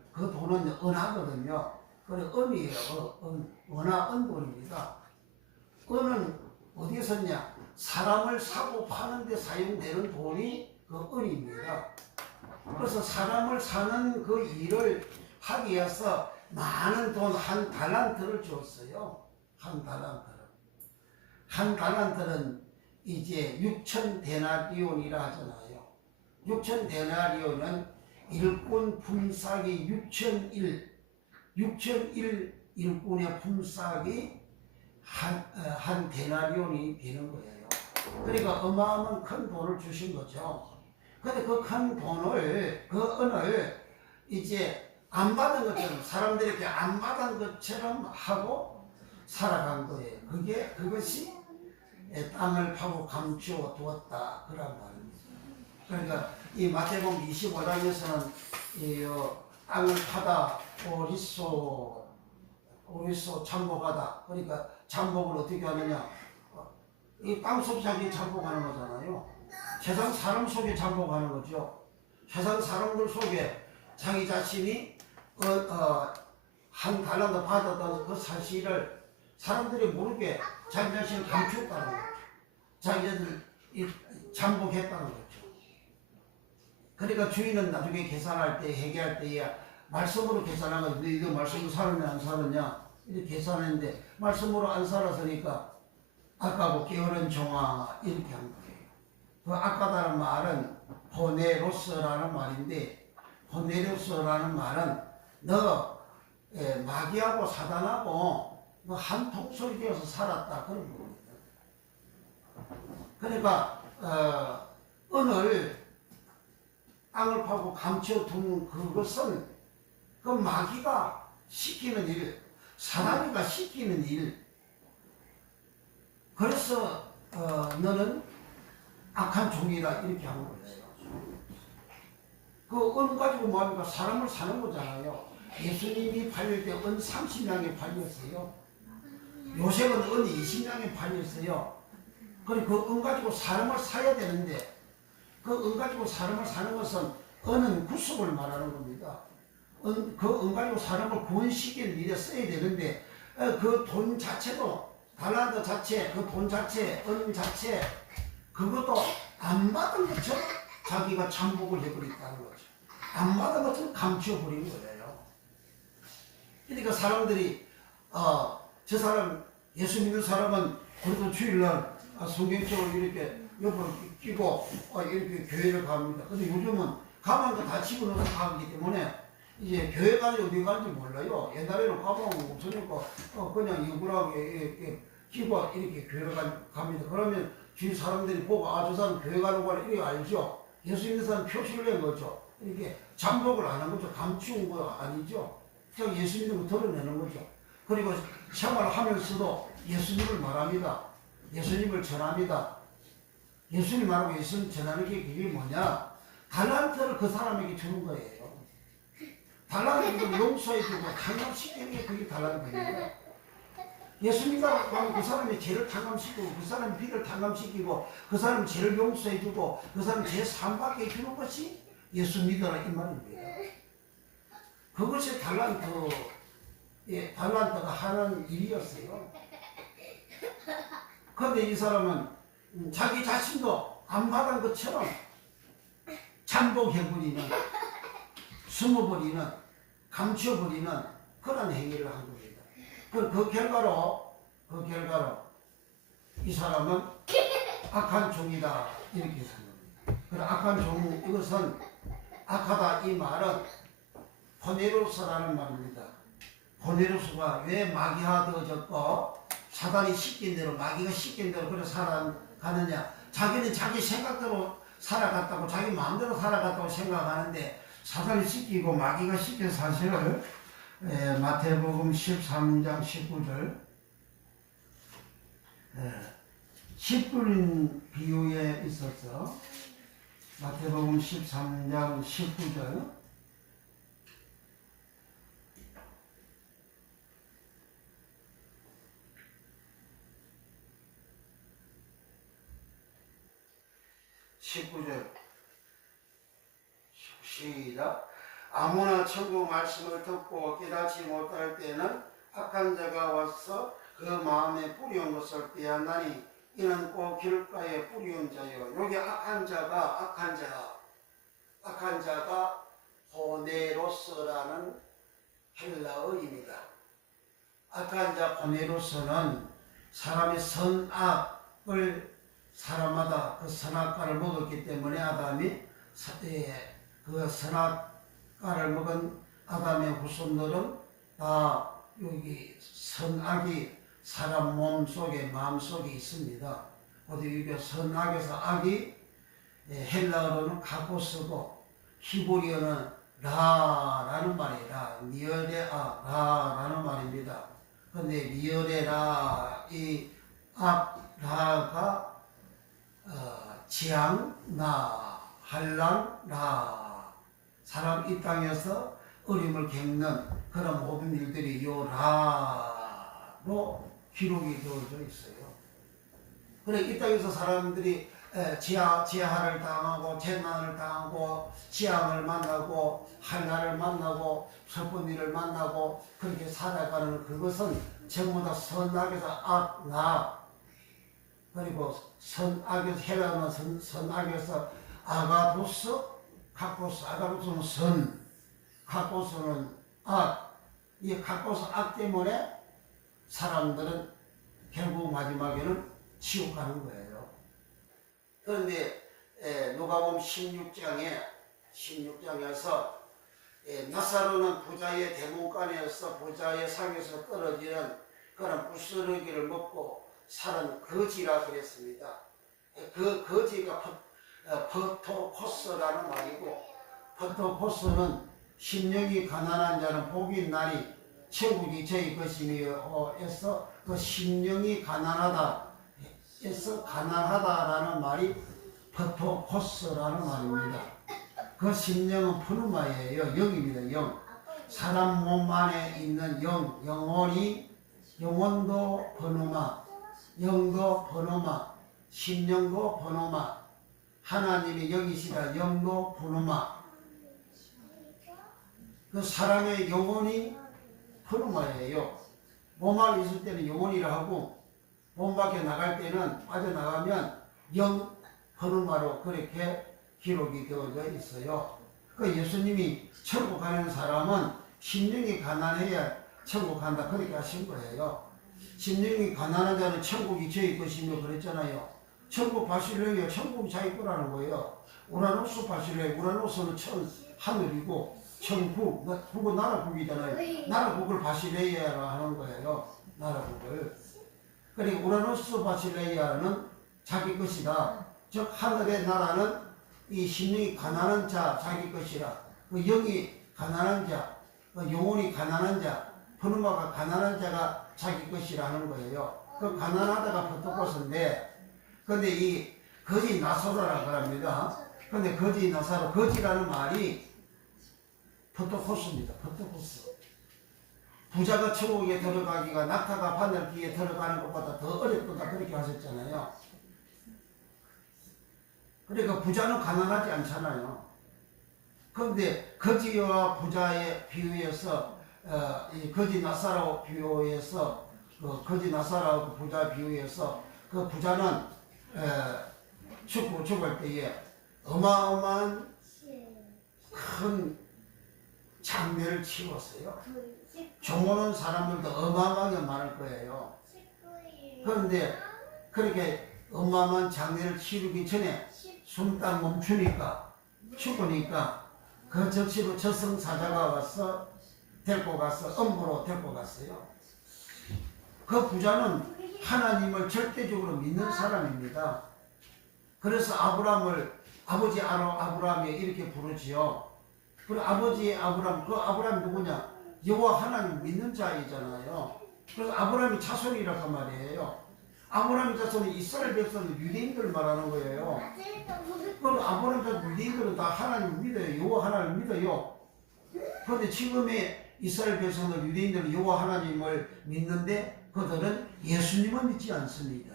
은하거든요. 그래, 은이에요. 은하, 은돈입니다. 은은 어디에 썼냐? 사람을 사고 파는데 사용되는 돈이 그 은입니다. 그래서 사람을 사는 그 일을 하기 위해서 많은 돈, 한 달란트를 줬어요. 한 달란트를. 한 달란트는 이제 6천 데나리온이라 하잖아요. 6천 데나리온은 일꾼 품삯이 6,001 일꾼의 품삯이 한 데나리온이 되는 거예요. 그러니까 어마어마한 큰 돈을 주신 거죠. 근데 그 큰 돈을, 그 은을 이제 안 받은 것처럼, 사람들이 이렇게 안 받은 것처럼 하고 살아간 거예요. 그것이 땅을 파고 감추어 두었다. 그런 말입니다. 그러니까 이 마태복음 25장에서는 이 땅을 파다, 오리소 잠복하다. 그러니까 잠복을 어떻게 하느냐? 이 땅 속에 자기 잠복하는 거잖아요. 세상 사람 속에 잠복하는 거죠. 세상 사람들 속에 자기 자신이 한 달란트 받았던 그 사실을 사람들이 모르게 자기 자신을 감췄다는 거죠. 자기 자신을 잠복했다는 거죠. 그러니까 주인은 나중에 계산할 때, 회계할 때야 말씀으로 계산한 거죠. 이거 말씀으로 살았냐 안 살았냐 이렇게 계산했는데 말씀으로 안 살았으니까 아까고 게으른 종아 이렇게 한 거예요. 그 아까다는 말은 호네로스라는 말인데, 호네로스라는 말은 너 마귀하고 사단하고 너 한 통속이 되어서 살았다 그런 겁니다. 그러니까 은을 땅을 파고 감춰둔 그것은 그 마귀가 시키는 일, 사단이가 시키는 일. 그래서 너는 악한 종이다 이렇게 하는 거예요. 그 은 가지고 뭐합니까? 사람을 사는 거잖아요. 예수님이 팔릴 때 은 30냥에 팔렸어요. 요셉은 은 20냥에 팔렸어요. 그리고 그 은 가지고 사람을 사야 되는데, 그 은 가지고 사람을 사는 것은 은은 구속을 말하는 겁니다. 그 은 가지고 사람을 구원시킬 일에 써야 되는데, 그 돈 자체도, 달란트 자체, 그 돈 자체, 은 자체, 그것도 안 받은 것처럼 자기가 잠복을 해버렸다는 거죠. 안 받은 것처럼 감춰버린 거예요. 그러니까 사람들이 저 사람, 예수 믿는 사람은 그래도 주일날 성경책을 이렇게 옆으로 끼고 이렇게 교회를 갑니다. 근데 요즘은 가방도 다 집어넣어서 가기 때문에 이제 교회 가는지 어디 가는지 몰라요. 옛날에는 가방 없으니까 그냥 이구라고 이렇게 끼고 이렇게 교회를 갑니다. 그러면 주위 사람들이 보고 저 사람 교회 가는 거를 이렇게 알죠. 예수 믿는 사람 표시를 낸 거죠. 이렇게 잠복을 안 한 거죠. 감추는 거 아니죠. 그냥 예수 믿는 거 드러내는 거죠. 그리고 생활하면서도 예수님을 말합니다. 예수님을 전합니다. 예수님 말하고 예수님 전하는 게 그게 뭐냐? 달란트를 그 사람에게 주는 거예요. 달란트를 용서해주고 탕감시키는 게 그게 달란트예요. 예수님과 하면 그 사람의 죄를 탕감시키고 그 사람의 빚을 탕감시키고 그 사람의 죄를 용서해주고 그 사람의 죄 사함받게 해주는 것이 예수 믿어라 이 말입니다. 그것이 달란트가 하는 일이었어요. 그런데 이 사람은 자기 자신도 안 받은 것처럼 잠복해버리는, 숨어버리는, 감춰버리는 그런 행위를 한 겁니다. 그 결과로 이 사람은 악한 종이다 이렇게 생각합니다. 그 악한 종, 이것은 악하다 이 말은 고네로스라는 말입니다. 고네로스가 왜 마귀화되어졌고 사단이 시킨 대로 마귀가 시킨 대로 그래 살아가느냐. 자기는 자기 생각대로 살아갔다고 자기 마음대로 살아갔다고 생각하는데 사단이 시키고 마귀가 시킨 사실을 마태복음 13장 19절 10불인 비유에 있어서 마태복음 13장 19절 19절 시작. 아무나 천국 말씀을 듣고 깨닫지 못할 때는 악한 자가 와서 그 마음에 뿌리온 것을 빼앗나니 이는 꼭 길가에 뿌리온 자요. 여기 악한 자가 고네로스라는 헬라어입니다. 악한 자 고네로스는 사람의 선악을 사람마다 그 선악과를 먹었기 때문에 아담이 그 선악과를 먹은 아담의 후손들은 다 여기 선악이 사람 몸 속에 마음 속에 있습니다. 어디 이게 선악에서 악이 헬라어로는 카코스고 히브리어는 라라는 말이라 미어레아라라는 말입니다. 그런데 미어레라 이 라가 지향나 한란라 사람 이 땅에서 어림을 겪는 그런 모든 일들이 요 라로 기록이 되어져 있어요. 그래 이 땅에서 사람들이 지하를 당하고 재난을 당하고 지향을 만나고 한란을 만나고 슬픈 일을 만나고 그렇게 살아가는 그것은 전부 다 선악에서 악나 그리고 선악에서 헬라어는 선악에서 아가도스, 카코스, 아가도스는 선, 카코스는 악. 이 카코스 악 때문에 사람들은 결국 마지막에는 지옥 가는 거예요. 그런데 누가복음 16장에서 나사로는 부자의 대문간에서 부자의 상에서 떨어지는 그런 부스러기를 먹고 사는 거지라 그랬습니다. 그 거지가 퍼토코스라는 말이고 퍼토코스는 심령이 가난한 자는 복이 있나니 천국이 저희 것이며 해서 그 심령이 가난하다 해서 가난하다라는 말이 퍼토코스라는 말입니다. 그 심령은 푸르마예요. 영입니다. 영. 사람 몸 안에 있는 영혼도 번호마, 영도 번호마, 심령도 번호마, 하나님의 영이시라 영도 번호마. 그 사람의 영혼이 번호마예요. 몸 안에 있을 때는 영혼이라 하고 몸 밖에 나갈 때는 빠져나가면 영 번호마로 그렇게 기록이 되어져 있어요. 그 예수님이 천국 가는 사람은 심령이 가난해야 천국 간다 그렇게 하신 거예요. 심령이 가난한 자는 천국이 저희 것이며 그랬잖아요. 천국 바실레이아 천국이 자기 거라는 거예요. 우라노스 바실레이아 우라노스는 하늘이고 천국 북은 나라국이잖아요. 나라국을 바실레이아라 하는 거예요. 나라국을. 그러니까 우라노스 바실레이아는 자기 것이다. 즉 하늘의 나라는 이 심령이 가난한 자 자기 것이라. 그 영이 가난한 자, 그 영혼이 가난한 자, 퍼누마가 가난한 자가 자기 것이라 하는 거예요. 그 가난하다가 포토코스인데, 근데 이 거지 나사로라고 합니다. 근데 거지 나사로, 거지라는 말이 포토코스입니다. 포토코스. 부자가 천국에 들어가기가 낙타가 바늘기에 들어가는 것보다 더 어렵다 그렇게 하셨잖아요. 그러니까 부자는 가난하지 않잖아요. 그런데 거지와 부자의 비유에서 이 거지 나사로 비유에서 거지 나사로 부자 비유에서 그 부자는 죽을 때에 어마어마한 큰 장례를 치렀어요. 종오는 사람들도 어마어마하게 많을 거예요. 그런데 그렇게 어마어마한 장례를 치르기 전에 숨 딱 멈추니까 죽으니까 그 적시로 저승사자가 와서 데리고 가서 엄부로 데리고 갔어요. 그 부자는 하나님을 절대적으로 믿는 사람입니다. 그래서 아버지 아브라함이 이렇게 부르지요. 그리고 아버지 아브라함, 그 아브라함 누구냐? 여호와 하나님 믿는 자이잖아요. 그래서 아브라함이 자손이라고 말이에요. 아브라함 자손이 이스라엘 백성은 유대인들 말하는 거예요. 그럼 아브라함 자손 유대인들은 다 하나님 믿어요. 여호와 하나님 믿어요. 그런데 지금의 이스라엘 백성들 유대인들은 여호와 하나님을 믿는데 그들은 예수님을 믿지 않습니다.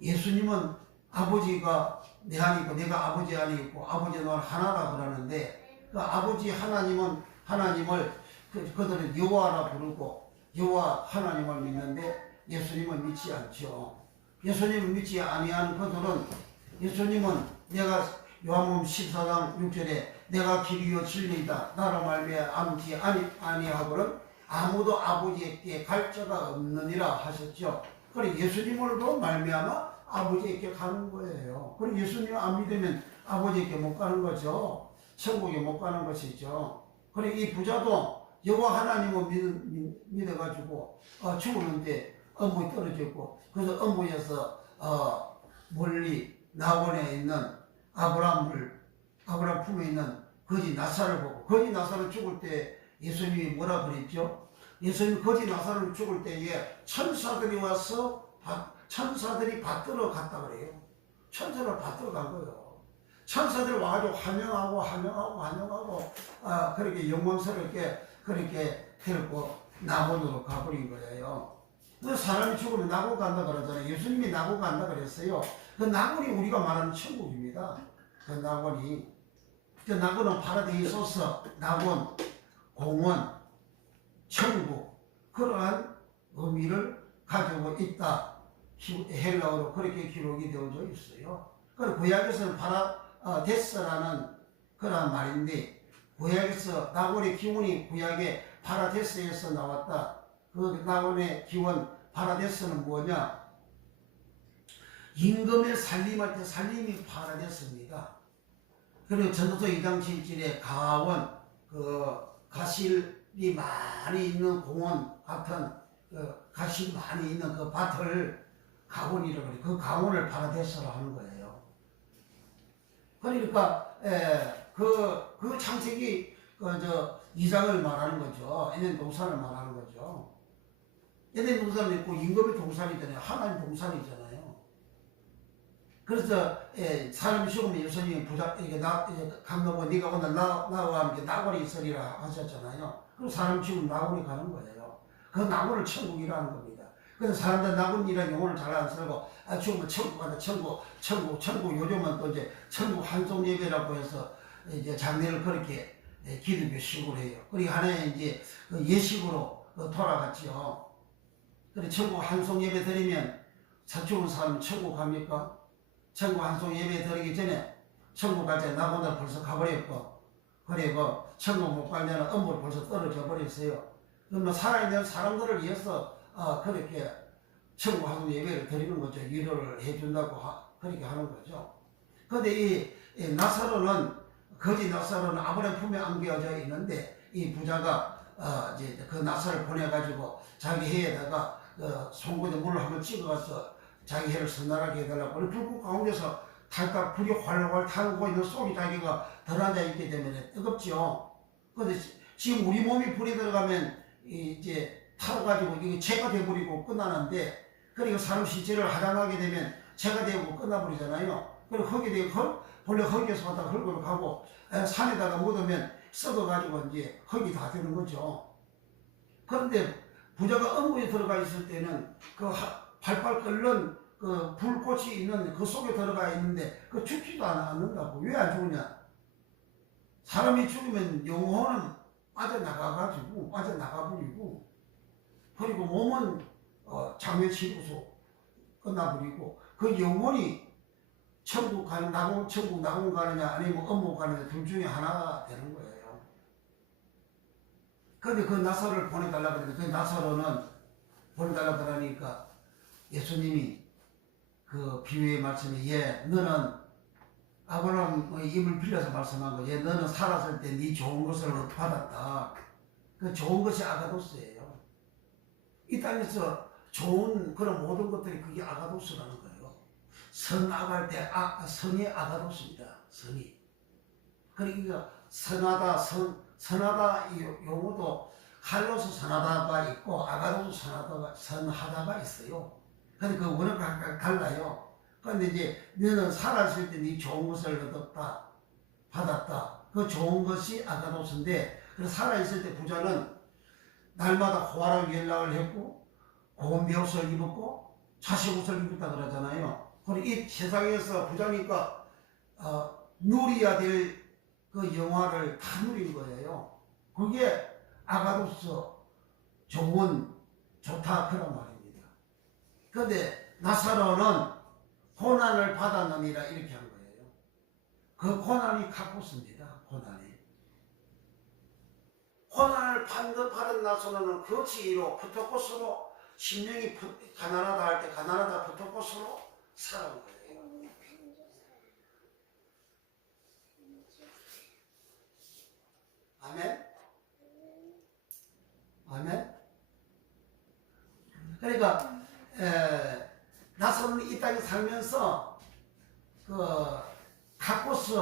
예수님은 아버지가 내 안에 있고 내가 아버지 안에 있고 아버지 너는 하나라 그러는데 그 아버지 하나님은 하나님을 그들은 여호와라 부르고 여호와 하나님을 믿는데 예수님은 믿지 않죠. 예수님을 믿지 아니하는 그들은 예수님은 내가 요한복음 14장 6절에 내가 길이요 진리이다 나로 말미암지 아니하고는 아무도 아버지에게 갈 자가 없느니라 하셨죠. 그래 예수님으로 말미암아 아버지에게 가는 거예요. 그럼 예수님 안 믿으면 아버지에게 못 가는 거죠. 천국에 못 가는 것이죠. 그래 이 부자도 여호와 하나님을 믿어가지고 죽었는데 엄부에 떨어졌고 그래서 엄부에서 멀리 나원에 있는 아브라함 품에 있는 거지 나사를 보고 거지 나사를 죽을 때 예수님이 뭐라 그랬죠? 예수님이 거지 나사를 죽을 때에 천사들이 와서 천사들이 받들어 갔다 그래요. 천사를 받들어 간 거예요. 천사들 와가지고 환영하고 그렇게 영광스럽게 그렇게 데리고 낙원으로 가버린 거예요. 그 사람이 죽으면 낙원 간다 그러잖아요. 예수님이 낙원 간다 그랬어요. 그 낙원이 우리가 말하는 천국입니다. 그 낙원이. 그 낙원은 파라데이소스, 낙원, 공원, 천국 그러한 의미를 가지고 있다. 헬라어로 그렇게 기록이 되어져 있어요. 그리고 구약에서는 파라데스라는 그런 말인데 구약에서 낙원의 기원이 구약의 파라데스에서 나왔다. 그 낙원의 기원 파라데스는 뭐냐? 임금의 살림할 때 살림이 파라데스입니다. 그리고 전도서 2장 7절에 가원, 가실이 많이 있는 공원 같은 가실이 많이 있는 그 밭을 가원이라고 그래요. 그 가원을 파라데스로 하는 거예요. 그러니까 그 창세기 2장을 말하는 거죠. 에덴 동산을 말하는 거죠. 에덴 동산은 있고 임금의 동산이잖아요. 하나님 동산이잖아요. 그래서 사람이 죽으면 예수님이 강노고 네가 오늘 나와 함께 낙원에 있으리라 하셨잖아요. 그럼 사람이 죽으면 낙원에 가는 거예요. 그 낙원을 천국이라는 겁니다. 그래서 사람들 낙원이라는 용어를 잘 안 쓰고 죽으면 천국 간다. 천국 요즘은 또 이제 천국 한송 예배라고 해서 이제 장례를 그렇게 기독교식으로 해요. 그리고 하나의 이제 예식으로 돌아갔지요. 그래 천국 한송 예배 드리면 죽은 사람은 천국 갑니까? 천국 한송 예배 드리기 전에 천국 갈 때 낙원을 벌써 가버렸고 그리고 천국 못 가려면 엄부로 벌써 떨어져 버렸어요. 그러면 살아있는 사람들을 위해서 그렇게 천국 한송 예배를 드리는 거죠. 위로를 해준다고 그렇게 하는 거죠. 근데 이 나사로는, 거지 나사로는 아브라함 품에 안겨져 있는데, 이 부자가 이제 그 나사를 보내가지고 자기 해에다가 송곳에 물을 한번 찍어가서 자기 해를 선랄하게 해달라고. 불꽃 가운데서 탈탈 불이 활활 타고 있는 속이 자기가 덜 앉아 있기 때문에 뜨겁죠. 근데 지금 우리 몸이 불이 들어가면 이제 타가지고 이게 재가 돼버리고 끝나는데, 그러니까 사람 시체를 화장하게 되면 재가 되고 끝나버리잖아요. 그리고 흙이 되고 본래 흙에서 왔다가 흙으로 가고 산에다가 묻으면 썩어가지고 이제 흙이 다 되는 거죠. 그런데 부자가 음부에 들어가 있을 때는 그 팔팔 끓는 그 불꽃이 있는 그 속에 들어가 있는데 그 죽지도 않는다고. 왜 안 죽으냐? 사람이 죽으면 영혼은 빠져나가버리고, 그리고 몸은 장례치료소 끝나버리고, 그 영혼이 천국 가는, 천국 낙원 가느냐 아니면 음모 가느냐 둘 중에 하나가 되는 거예요. 근데 그 나사로를 보내달라 그러는데, 그 나사로는 보내달라 그러니까 예수님이 그 비유의 말씀에, 너는 아브라함의 입을 빌려서 말씀한 거, 너는 살았을 때 네 좋은 것을 받았다. 그 좋은 것이 아가도스예요. 이 땅에서 좋은 그런 모든 것들이 그게 아가도스라는 거예요. 선악할 때 선이 아가도스입니다. 선이. 그러니까 선하다, 선하다 이 용어도 칼로스 선하다가 있고 아가도스 선하다가 있어요. 근데 그 원어가 달라요. 그런데 이제 너는 살았을 때 네 좋은 것을 얻었다, 받았다. 그 좋은 것이 아가도스인데, 그래서 살아있을 때 부자는 날마다 호화로운 연락을 했고, 고운 베옷을 입었고, 자식 옷을 입었다 그러잖아요. 그리고 이 세상에서 부자니까 누려야 될 그 영화를 다 누린 거예요. 그게 아가도스, 좋은, 좋다 그런 말입니다. 그런데 나사로는 고난을 받았느니라 이렇게 한 거예요. 그 고난이 카코스입니다. 고난을 받은 나사로는 그 지위로 프토코스로, 심령이 가난하다 할 때 가난하다 프토코스로 살아온 거예요. 아멘? 아멘? 그러니까 나사로는 이 땅에 살면서 그 카코스,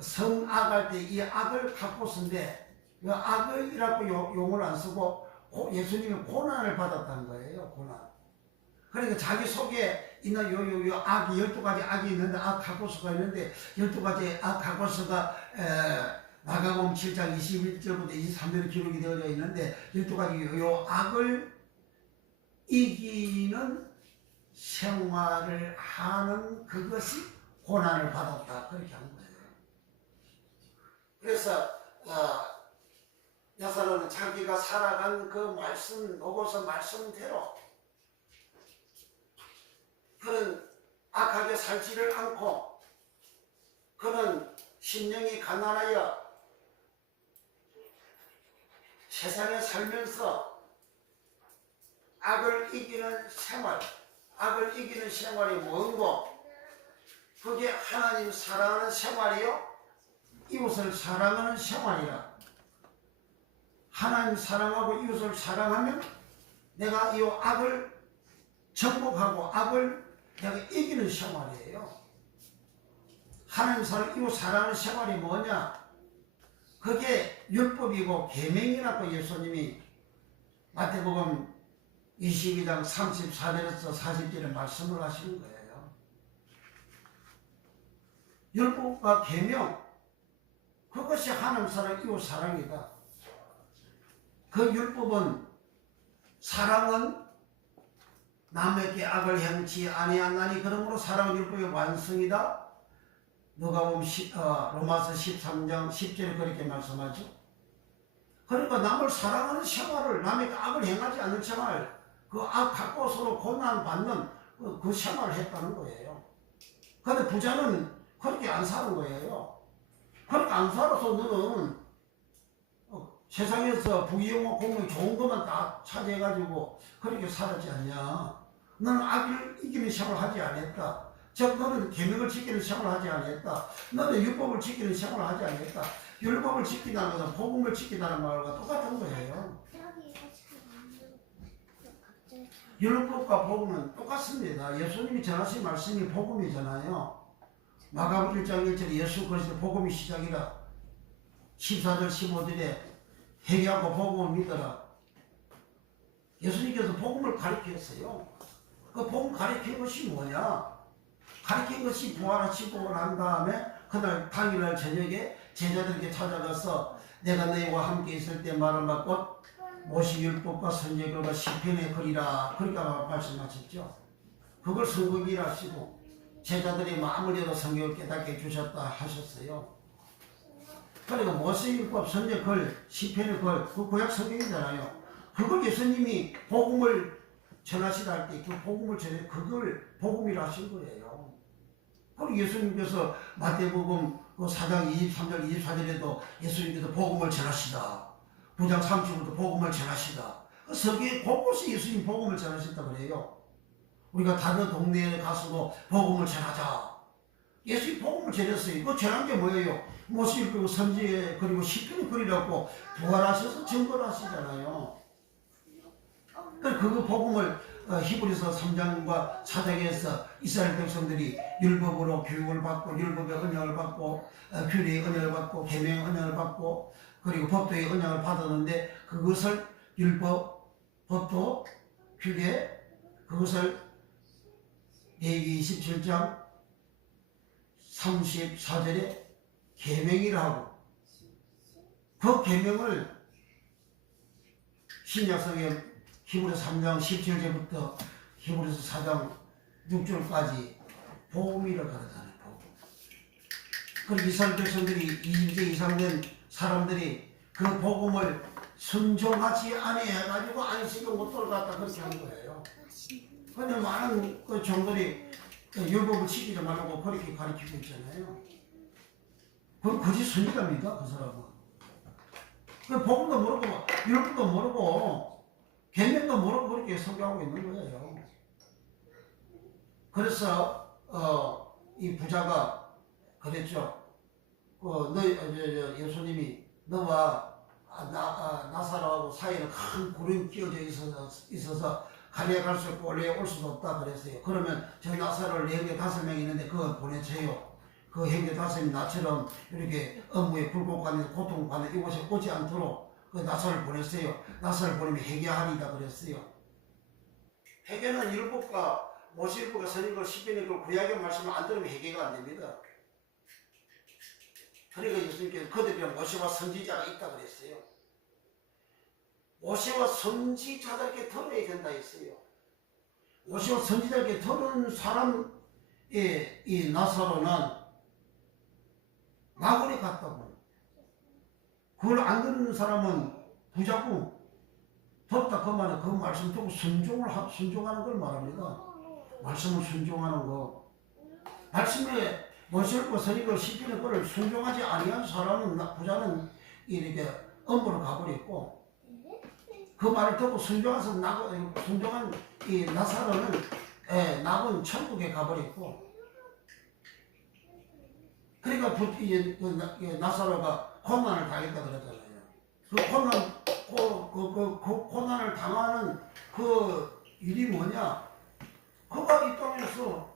성악할 때 이 악을 카코스인데, 이 악이라고 용어를 안 쓰고 예수님이 고난을 받았다는 거예요. 고난. 그러니까 자기 속에 있는 요 악이 12가지 악이 있는데, 악 카코스가 있는데, 12가지 악 카코스가 마가복음 7장 21절부터 23절에 기록이 되어져 있는데, 12가지 요 악을 이기는 생활을 하는 그것이 고난을 받았다. 그렇게 한 거예요. 그래서 나사로는 자기가 살아간 그 말씀, 로고서 말씀대로 그런 악하게 살지를 않고, 그는 심령이 가난하여 세상에 살면서 악을 이기는 생활, 악을 이기는 생활이 뭔고? 그게 하나님 사랑하는 생활이요, 이웃을 사랑하는 생활이라. 하나님 사랑하고 이웃을 사랑하면 내가 이 악을 정복하고 악을 내가 이기는 생활이에요. 하나님 사랑, 이웃 사랑하는 생활이 뭐냐? 그게 율법이고 계명이라고 예수님이 마태복음 22장 34절에서 40절에 말씀을 하시는 거예요. 율법과 계명, 그것이 하나님 사랑, 이웃 사랑이다. 그 율법은, 사랑은 남에게 악을 행치 아니하나니 그러므로 사랑은 율법의 완성이다. 누가복음 로마서 13장 10절에 그렇게 말씀하죠. 그러니까 남을 사랑하는 생활을, 남에게 악을 행하지 않는 생활, 그 악 갖고 서로 고난받는 그 생활을 했다는 거예요. 그런데 부자는 그렇게 안 사는 거예요. 그렇게 안 살아서 너는 세상에서 부귀영화 공명 좋은 것만 다 차지해가지고 그렇게 살았지 않냐. 너는 악을 이기는 시험을 하지 않았다. 즉 너는 계명을 지키는 시험을 하지 않았다. 너는 율법을 지키는 시험을 하지 않았다. 율법을 지킨다는 것은 복음을 지킨다는 말과 똑같은 거예요. 율법과 복음은 똑같습니다. 예수님이 전하신 말씀이 복음이잖아요. 마가복음 1장 1절에 예수 그리스도 복음이 시작이라. 14절 15절에 회개하고 복음을 믿어라. 예수님께서 복음을 가르쳤어요. 그 복음 가르친 것이 뭐냐? 가르친 것이 부활하시고 난 다음에 그날 당일날 저녁에 제자들에게 찾아가서 내가 너희와 함께 있을 때 말을 받고 모세율법과 선지자들과 시편의 글이라 그러니까 말씀하셨죠. 그걸 성경이라 하시고 제자들이 마음을 열어 성경을 깨닫게 해주셨다 하셨어요. 그러니까 모세율법, 선지자 글, 시편의 글, 그 구약 성경이잖아요. 그걸 예수님이 복음을 전하시다 할 때 그 복음을 전해 그걸 복음이라 하신 거예요. 그리고 예수님께서 마태복음 4장 23절 24절에도 예수님께서 복음을 전하시다. 9장 30절도 복음을 전하시다. 서기에 곳곳에 예수님 복음을 전하셨다 그래요. 우리가 다른 동네에 가서도 복음을 전하자. 예수님 복음을 전했어요. 그 전한 게 뭐예요? 모세율법 선지에 그리고 시편의 글이라고 부활하셔서 증거를 하시잖아요. 그 복음을 히브리서 3장과 4장에서 이스라엘 백성들이 율법으로 교육을 받고 율법의 언약을 받고 규례의 언약을 받고 계명의 언약을 받고 그리고 법도의 언약을 받았는데 그것을 율법, 법도, 규례 그것을 레위기 27장 34절에 계명이라 하고 그 계명을 신약성에 히브리서 3장 17절부터 히브리서 4장 6절까지 복음이라고 하잖아요. 복음. 그리고 이스라엘 백성들이 20세 이상 된 사람들이 그 복음을 순종하지 않아가지고 안식을 못 돌아갔다 그렇게 한 거예요. 그런데 많은 그 종들이 율법을 지키지 말라고 그렇게 가르치고 있잖아요. 그건 거짓 선지자입니다, 그 사람은. 그 복음도 모르고 율법도 모르고 계명도 모르고 그렇게 설교하고 있는 거예요. 그래서 이 부자가 그랬죠. 예수님이 너와 나사로하고 사이에는 큰 구름이 끼어져 있어서 갈리에 갈 수 없고 원래 올 수도 없다 그랬어요. 그러면 저 나사로를 형제 5명 있는데 그걸 보내줘요. 그 형제 5명이 나처럼 이렇게 업무에 굴곡하는 고통받는 이곳에 오지 않도록 그 나사를 보냈어요. 나사를 보내면 회개하리다 그랬어요. 회개는 율법과 모세율법과 선지자가 시편의 그 구약의 말씀을 안 들으면 회개가 안 됩니다. 그러니까 예수님께서 그들이 모세와 선지자가 있다 그랬어요. 모세와 선지자들에게 들어야 된다 했어요. 모세와 선지자에게 들은 사람의 이 나사로는 나그네 같다고. 그걸 안 듣는 사람은 부자고 듣다 그만에 그 말씀 듣고 순종하는 걸 말합니다. 말씀을 순종하는 거. 말씀에 모세율법 선지자 시편의 글을 순종하지 아니한 사람은 부자는 이렇게 엄으로 가버렸고 그 말을 듣고 순종한 이 나사로는 낙은 천국에 가버렸고 그러니까 나사로가 고난을 당했다 그랬잖아요. 그 고난을 당하는 그 일이 뭐냐? 그가 이 땅에서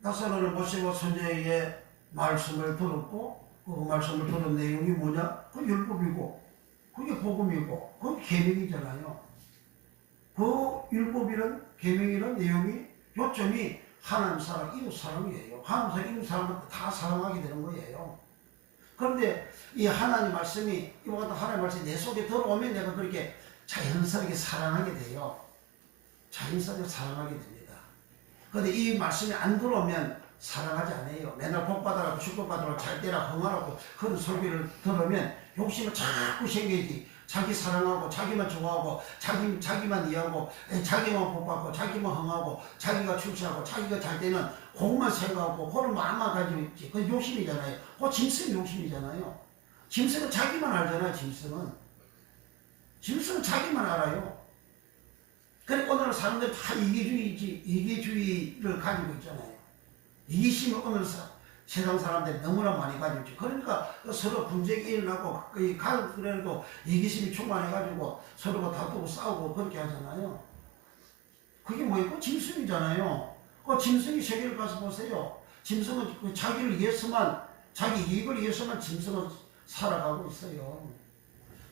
나사로는 모세와 선지자의 말씀을 들었고 그 말씀을 들은 내용이 뭐냐? 그 율법이고 그게 복음이고 그게 계명이잖아요. 그 율법이란 계명이란 내용이 요점이 하나님 사랑, 이웃 사랑이에요. 하나님 사랑, 이웃 사랑을 다 사랑하게 되는 거예요. 그런데 이 하나님 말씀이 이와 같은 하나님 말씀이 내 속에 들어오면 내가 그렇게 자연스럽게 사랑하게 돼요. 자연스럽게 사랑하게 됩니다. 그런데 이 말씀이 안 들어오면 사랑하지 않아요. 맨날 복받아라고 축복받아라고 잘 되라 흥하라고 그런 소리를 들으면 욕심은 자꾸 생기지. 자기 사랑하고 자기만 좋아하고 자기만 이해하고 자기만 복받고 자기만 흥하고 자기가 출세하고 자기가 잘 되는 그것만 생각하고 그런 마음만 가지고 있지. 그건 욕심이잖아요. 그거 짐승의 욕심이잖아요. 짐승은 자기만 알잖아요. 짐승은 자기만 알아요. 그러니까 오늘 사람들 다 이기주의를 가지고 있잖아요. 이기심을 오늘 세상 사람들이 너무나 많이 가지고 있죠. 그러니까 서로 분쟁이 일어나고 가족들에도 이기심이 충만해가지고 서로가 다투고 싸우고 그렇게 하잖아요. 그게 뭐예요? 짐승이잖아요. 그 짐승이 세계를 가서 보세요. 짐승은 자기를 위해서만, 자기 이익을 위해서만 짐승은 살아가고 있어요.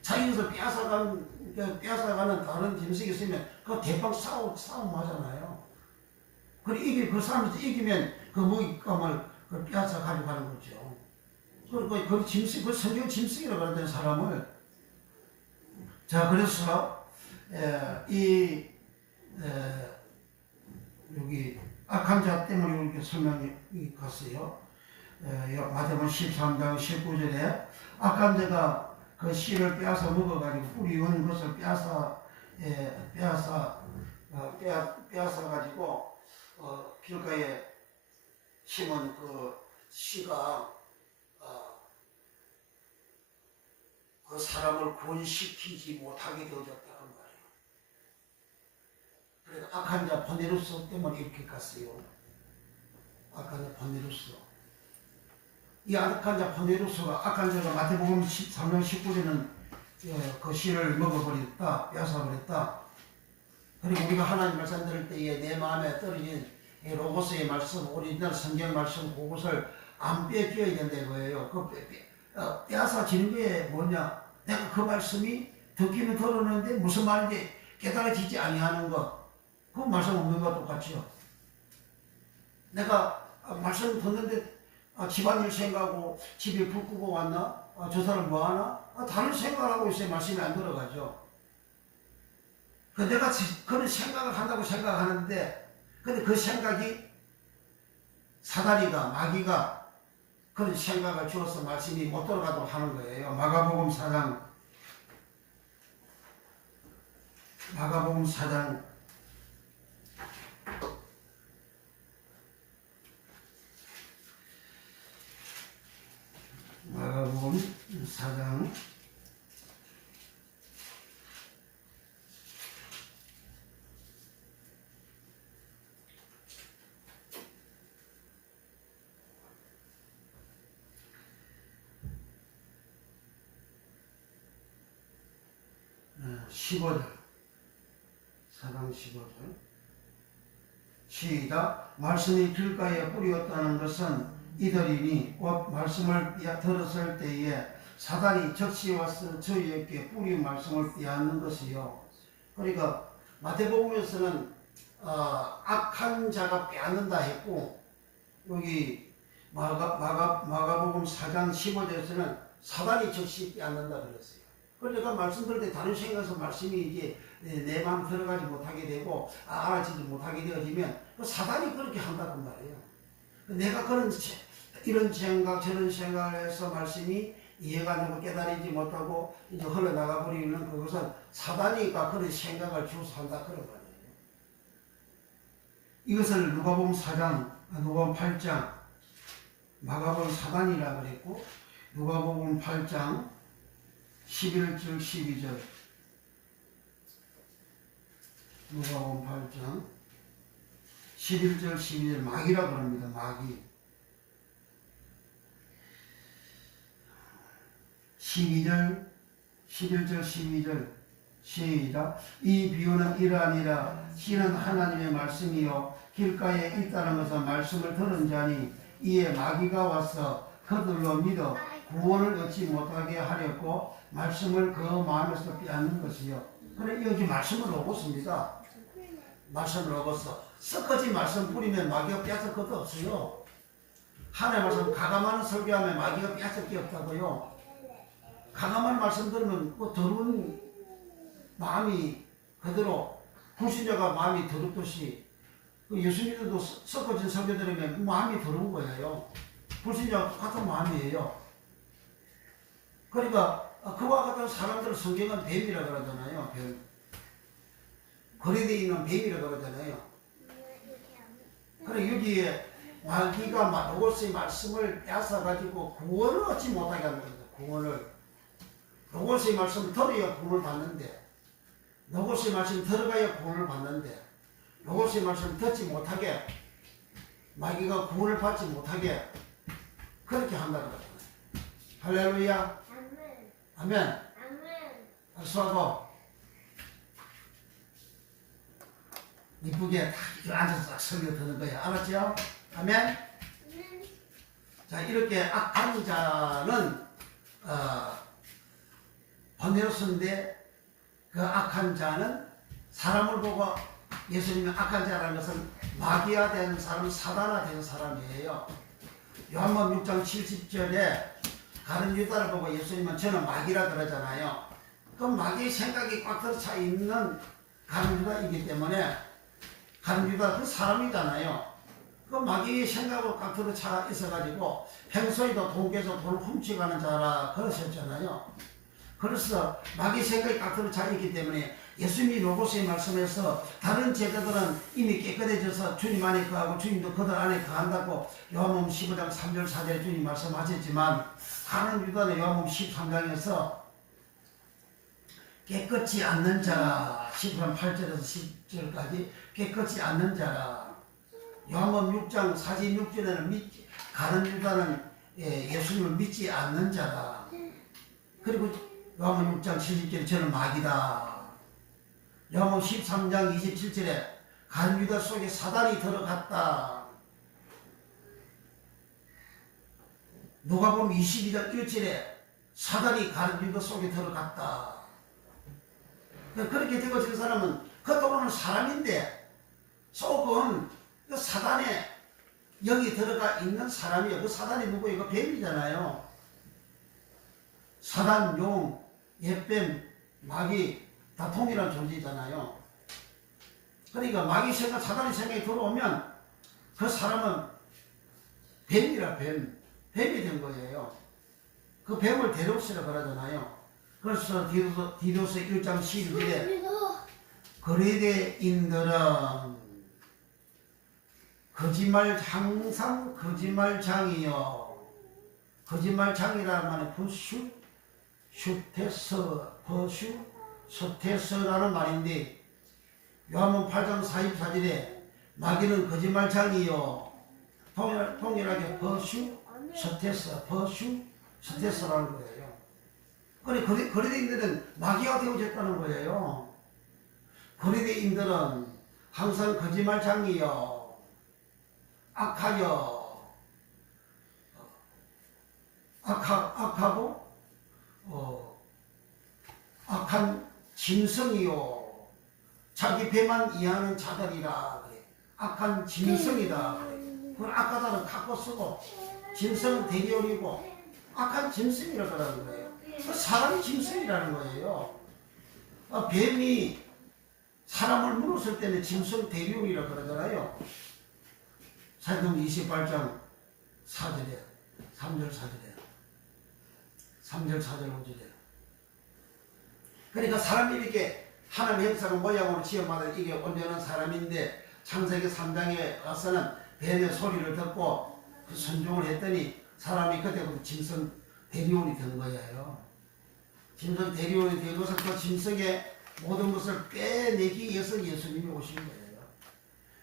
자기에서 빼앗아가는 다른 짐승이 있으면 그 대빵 싸움 하잖아요. 그리고 그 사람한테 이기면 그 먹잇감을 빼앗아 가져가는 거죠. 그 짐승, 그 성경 짐승이라고 하는 사람을. 자, 그래서, 여기 악한 자 때문에 이렇게 설명이 갔어요. 마태복음 13장 19절에 악한 자가 그 씨를 빼앗아 먹어가지고 뿌리 있는 것을 빼앗아가지고 길가에 심은 그 씨가 그 사람을 구원시키지 못하게 되어졌다는 말이에요. 그래서 악한 자 보네루스 때문에 이렇게 갔어요. 악한 자 보네루스. 이 악한 자 보네루스가, 악한 자가 마태복음 13장 19절에는 그 씨를 먹어버렸다, 뺏어버렸다. 그리고 우리가 하나님 말씀 들을 때에 내 마음에 떨어진 로고스의 말씀, 오리지널 성경 말씀, 그것을 안 빼줘야 된다 이거예요. 빼앗아지는 게 뭐냐? 내가 그 말씀이 듣기는 들었는데 무슨 말인지 깨달아지지 아니하는 것. 그 말씀 없는 것과 똑같죠. 내가 말씀 듣는데 집안일 생각하고 집에 불 끄고 왔나? 저 사람 뭐 하나? 다른 생각을 하고 있어야 말씀이 안 들어가죠. 내가 그런 생각을 한다고 생각하는데, 근데 그 생각이 사다리가, 마귀가 그런 생각을 주어서 말씀이 못 들어가도록 하는 거예요. 마가복음 4장 15절. 4장 15절. 시작. 말씀이 길가에 뿌리었다는 것은 이들이니 곧 말씀을 들었을 때에 사단이 적시 와서 저희에게 뿌린 말씀을 빼앗는 것이요. 그러니까 마태복음에서는 악한 자가 빼앗는다 했고, 여기 마가복음 4장 15절에서는 사단이 적시 빼앗는다 그랬어요. 그러니까 말씀 들을 때 다른 생각에서 말씀이 이제 내 마음 들어가지 못하게 되고 알아지지 못하게 되어지면 그 사단이 그렇게 한다는 말이에요. 내가 이런 생각 저런 생각을 해서 말씀이 이해가 안 되고 깨달이지 못하고 이제 흘러나가 버리는 그것은 사단이가 그런 생각을 주서 한다 그런 말이에요. 이것을 누가복음 8장 마가복음 사단이라 그랬고, 누가복음 8장 11절 12절, 누가복음 8장 11절 12절 마귀라 그럽니다. 마귀. 11절 12절 시작. 이 비유는 이러하니라. 씨는 하나님의 말씀이요 길가에 있다는 것은 말씀을 들은 자니 이에 마귀가 와서 그들로 믿어 구원을 얻지 못하게 하려고 말씀을 그 마음에서 빼앗는 것이요. 그래 여기 말씀을 로고스입니다. 말씀을 로고스. 썩어진 말씀 뿌리면 마귀가 빼앗을 것도 없어요. 하나님의 말씀 가감하는 설교하면 마귀가 빼앗을 게 없다고요. 가감한 말씀 들으면 그 더러운 마음이 그대로, 불신자가 마음이 더럽듯이 예수님도 썩어진 설교 들으면 마음이 더러운 거예요. 불신자와 똑같은 마음이에요. 그러니까 그와 같은 사람들 성경은 뱀이라 그러잖아요. 뱀. 거리되어 있는 뱀이라 그러잖아요. 그래 여기에 마귀가 로고스의 말씀을 뺏어가지고 구원을 얻지 못하게 하는 겁니다. 구원을. 로고스의 말씀을 들어야 구원을 받는데 로고스의 말씀 들어가야 구원을 받는데 로고스의 말씀 듣지 못하게 마귀가 구원을 받지 못하게 그렇게 한다고 그러잖아요. 할렐루야. 아멘. 아멘. 아멘. 수하고 이쁘게 딱 앉아서 딱 설교 듣는 거야. 알았죠? 아멘. 아멘. 자, 이렇게 악한 자는 번외로서인데 그 악한 자는 사람을 보고 예수님이 악한 자라는 것은 마귀화된 사람, 사단화된 사람이에요. 요한복음 6장 70절에 가룟 유다를 보고 예수님은 저는 마귀라 그러잖아요. 그 마귀의 생각이 꽉 들어차 있는 가룟 유다이기 때문에 가룟 유다 그 사람이잖아요. 그 마귀의 생각으로 꽉 들어차 있어가지고 평소에도 돈께서 돈을 훔쳐가는 자라 그러셨잖아요. 그래서 마귀 생각이 꽉 들어차 있기 때문에 예수님이 로고스의 말씀에서 다른 제자들은 이미 깨끗해져서 주님 안에 거하고 주님도 그들 안에 거한다고 요한복음 15장 3절 4절에 주님 말씀하셨지만 가룟 유다는 요한복음 13장에서 깨끗지 않는 자라 15장 8절에서 10절까지 깨끗지 않는 자라 요한복음 6장 46절에는 가룟 유다는 예수님을 믿지 않는 자다. 그리고 요한복음 6장 70절에 저는 마귀다. 요한복음 13장 27절에 가룟 유다 속에 사단이 들어갔다. 누가복음 22장 1절에 사단이 가룟 유다 속에 들어갔다. 그렇게 되어진 사람은 겉으로는 사람인데 속은 그 사단의 영이 들어가 있는 사람이에요. 그 사단이 누구예요? 그 뱀이잖아요. 사단, 용, 옛뱀, 마귀 다 동일한 존재잖아요. 그러니까 마귀 생각, 사단의 생각이 들어오면 그 사람은 뱀이라 뱀이 된 거예요. 그 뱀을 데려오시라 그러잖아요. 그래서 디도서 1장 12절에 거리대인들은 항상 거짓말장이요. 거짓말장이라는 말은 버슈, 슈테서, 버슈, 서테서라는 말인데 요한복음 8장 44절에 마귀는 거짓말장이요. 동일하게 버슈, 서테서, 버슈, 서테서라는 거예요. 거리대인들은 마귀가 되어졌다는 거예요. 거리대인들은 항상 거짓말장이요. 악하여 악하고 악한 짐승이요 자기 배만 이해하는 자들이라 그래. 악한 짐승이다 그래. 그걸 악하다는 갖고 쓰고 짐승은 대리온이고 악한 짐승이라고 하는 거예요. 사람이 짐승이라는 거예요. 뱀이 사람을 물었을 때는 짐승 대리온이라고 그러잖아요. 사도행 28장 4절에 3절 4절에 3절 4절 5절에 그러니까 사람이 이렇게 하나님의 형상 모양으로 지어만은 이게 온전한 사람인데 창세기 3장에 와서는 뱀의 소리를 듣고 순종을 했더니 사람이 그때부터 짐승 대리온이 된 거예요. 짐승 대리온이 된 것은 그 짐승의 모든 것을 빼내기 위해서 예수님이 오신 거예요.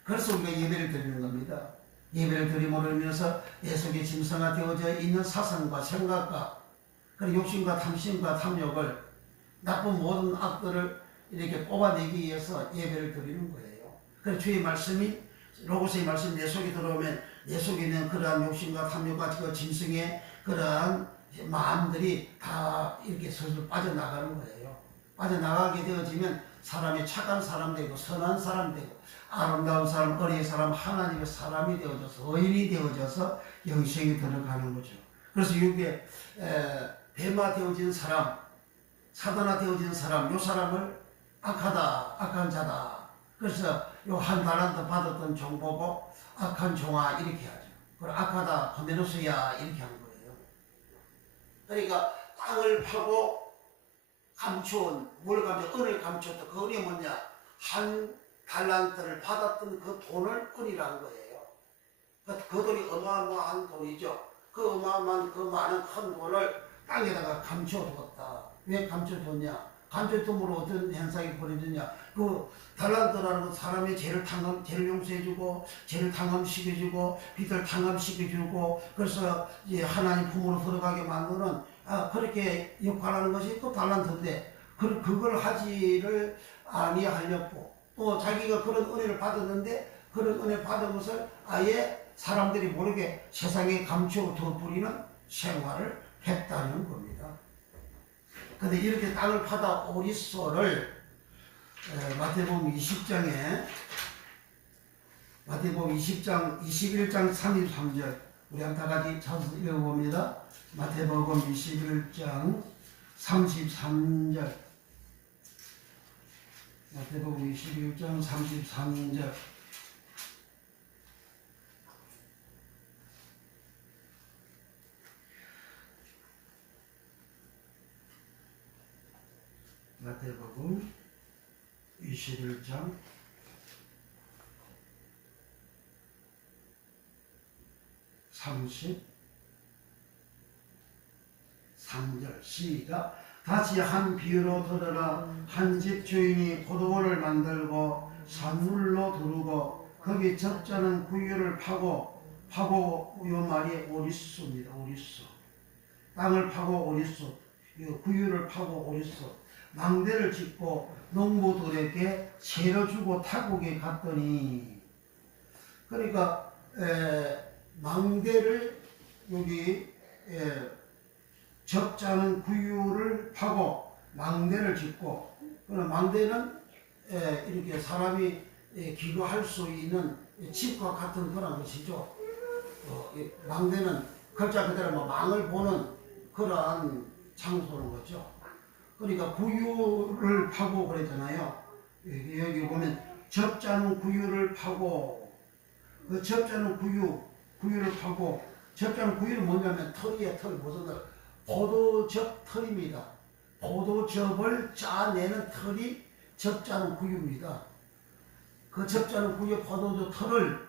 그래서 우리가 예배를 드리는 겁니다. 예배를 드림으로 인해서 내 속에 짐승화 되어져 있는 사상과 생각과 그리고 욕심과 탐심과 탐욕을 나쁜 모든 악들을 이렇게 뽑아내기 위해서 예배를 드리는 거예요. 그래서 주의 말씀이 로고스의 말씀이 내 속에 들어오면 내 속에 있는 그러한 욕심과 탐욕과 그 짐승의 그러한 마음들이 다 이렇게 슬슬 빠져나가는 거예요. 빠져나가게 되어지면 사람이 착한 사람 되고 선한 사람 되고 아름다운 사람, 어린 사람, 하나님의 사람이 되어져서 의인이 되어져서 영생이 들어가는 거죠. 그래서 이게 뱀화 되어진 사람, 사단화 되어진 사람, 요 사람을 악하다, 악한 자다. 그래서 요 한 달란트 받았던 종 보고 악한 종아 이렇게 하죠. 그리고 악하다, 건네놓으야 이렇게 하는 거예요. 그러니까 땅을 파고 감추온, 뭘 감추, 은을 감추었다. 그 은이 뭐냐? 한 달란트를 받았던 그 돈을 은이라는 거예요. 그 돈이 어마어마한 돈이죠. 그 어마어마한 그 많은 큰 돈을 땅에다가 감춰두었다. 왜 감춰뒀냐? 간접적으로 어떤 현상이 벌어지냐. 그 달란트라는 건 사람의 죄를 용서해주고, 죄를 탕감시켜주고, 빚을 탕감시켜주고, 그래서 이제 하나님 품으로 들어가게 만드는, 그렇게 역할하는 것이 또 달란트인데, 그걸 하지를 아니하였고, 또 자기가 그런 은혜를 받았는데, 그런 은혜 받은 것을 아예 사람들이 모르게 세상에 감추어 덮으리는 생활을 했다는 겁니다. 근데 이렇게 땅을 파다 오리소를 마태복음 20장 21장 33절 우리 다 같이 찾아서 읽어봅니다. 마태복음 21장 33절 마태복음 21장 33절 마태복음 21장 33절 시작. 다시 한 비유로 들으라. 한 집 주인이 포도원을 만들고 산물로 두르고 거기 적잖은 구유를 파고 요 말이 오리수입니다. 오리수. 땅을 파고 오리수. 구유를 파고 오리수. 망대를 짓고 농부들에게 채로 주고 타국에 갔더니, 그러니까 망대를 여기 적잖은 구유를 파고 망대를 짓고, 그런 망대는 이렇게 사람이 기거할 수 있는 집과 같은 그런 것이죠. 망대는 글자 그대로 뭐 망을 보는 그러한 장소는 거죠. 그러니까 구유를 파고 그랬잖아요. 여기 보면 접자는 구유를 파고, 그 접자는 구유를 파고, 접자는 구유는 뭐냐면 털이에요. 털. 무슨 털? 포도즙 털입니다. 포도즙을 짜내는 털이 접자는 구유입니다. 그 접자는 구유 포도즙 털을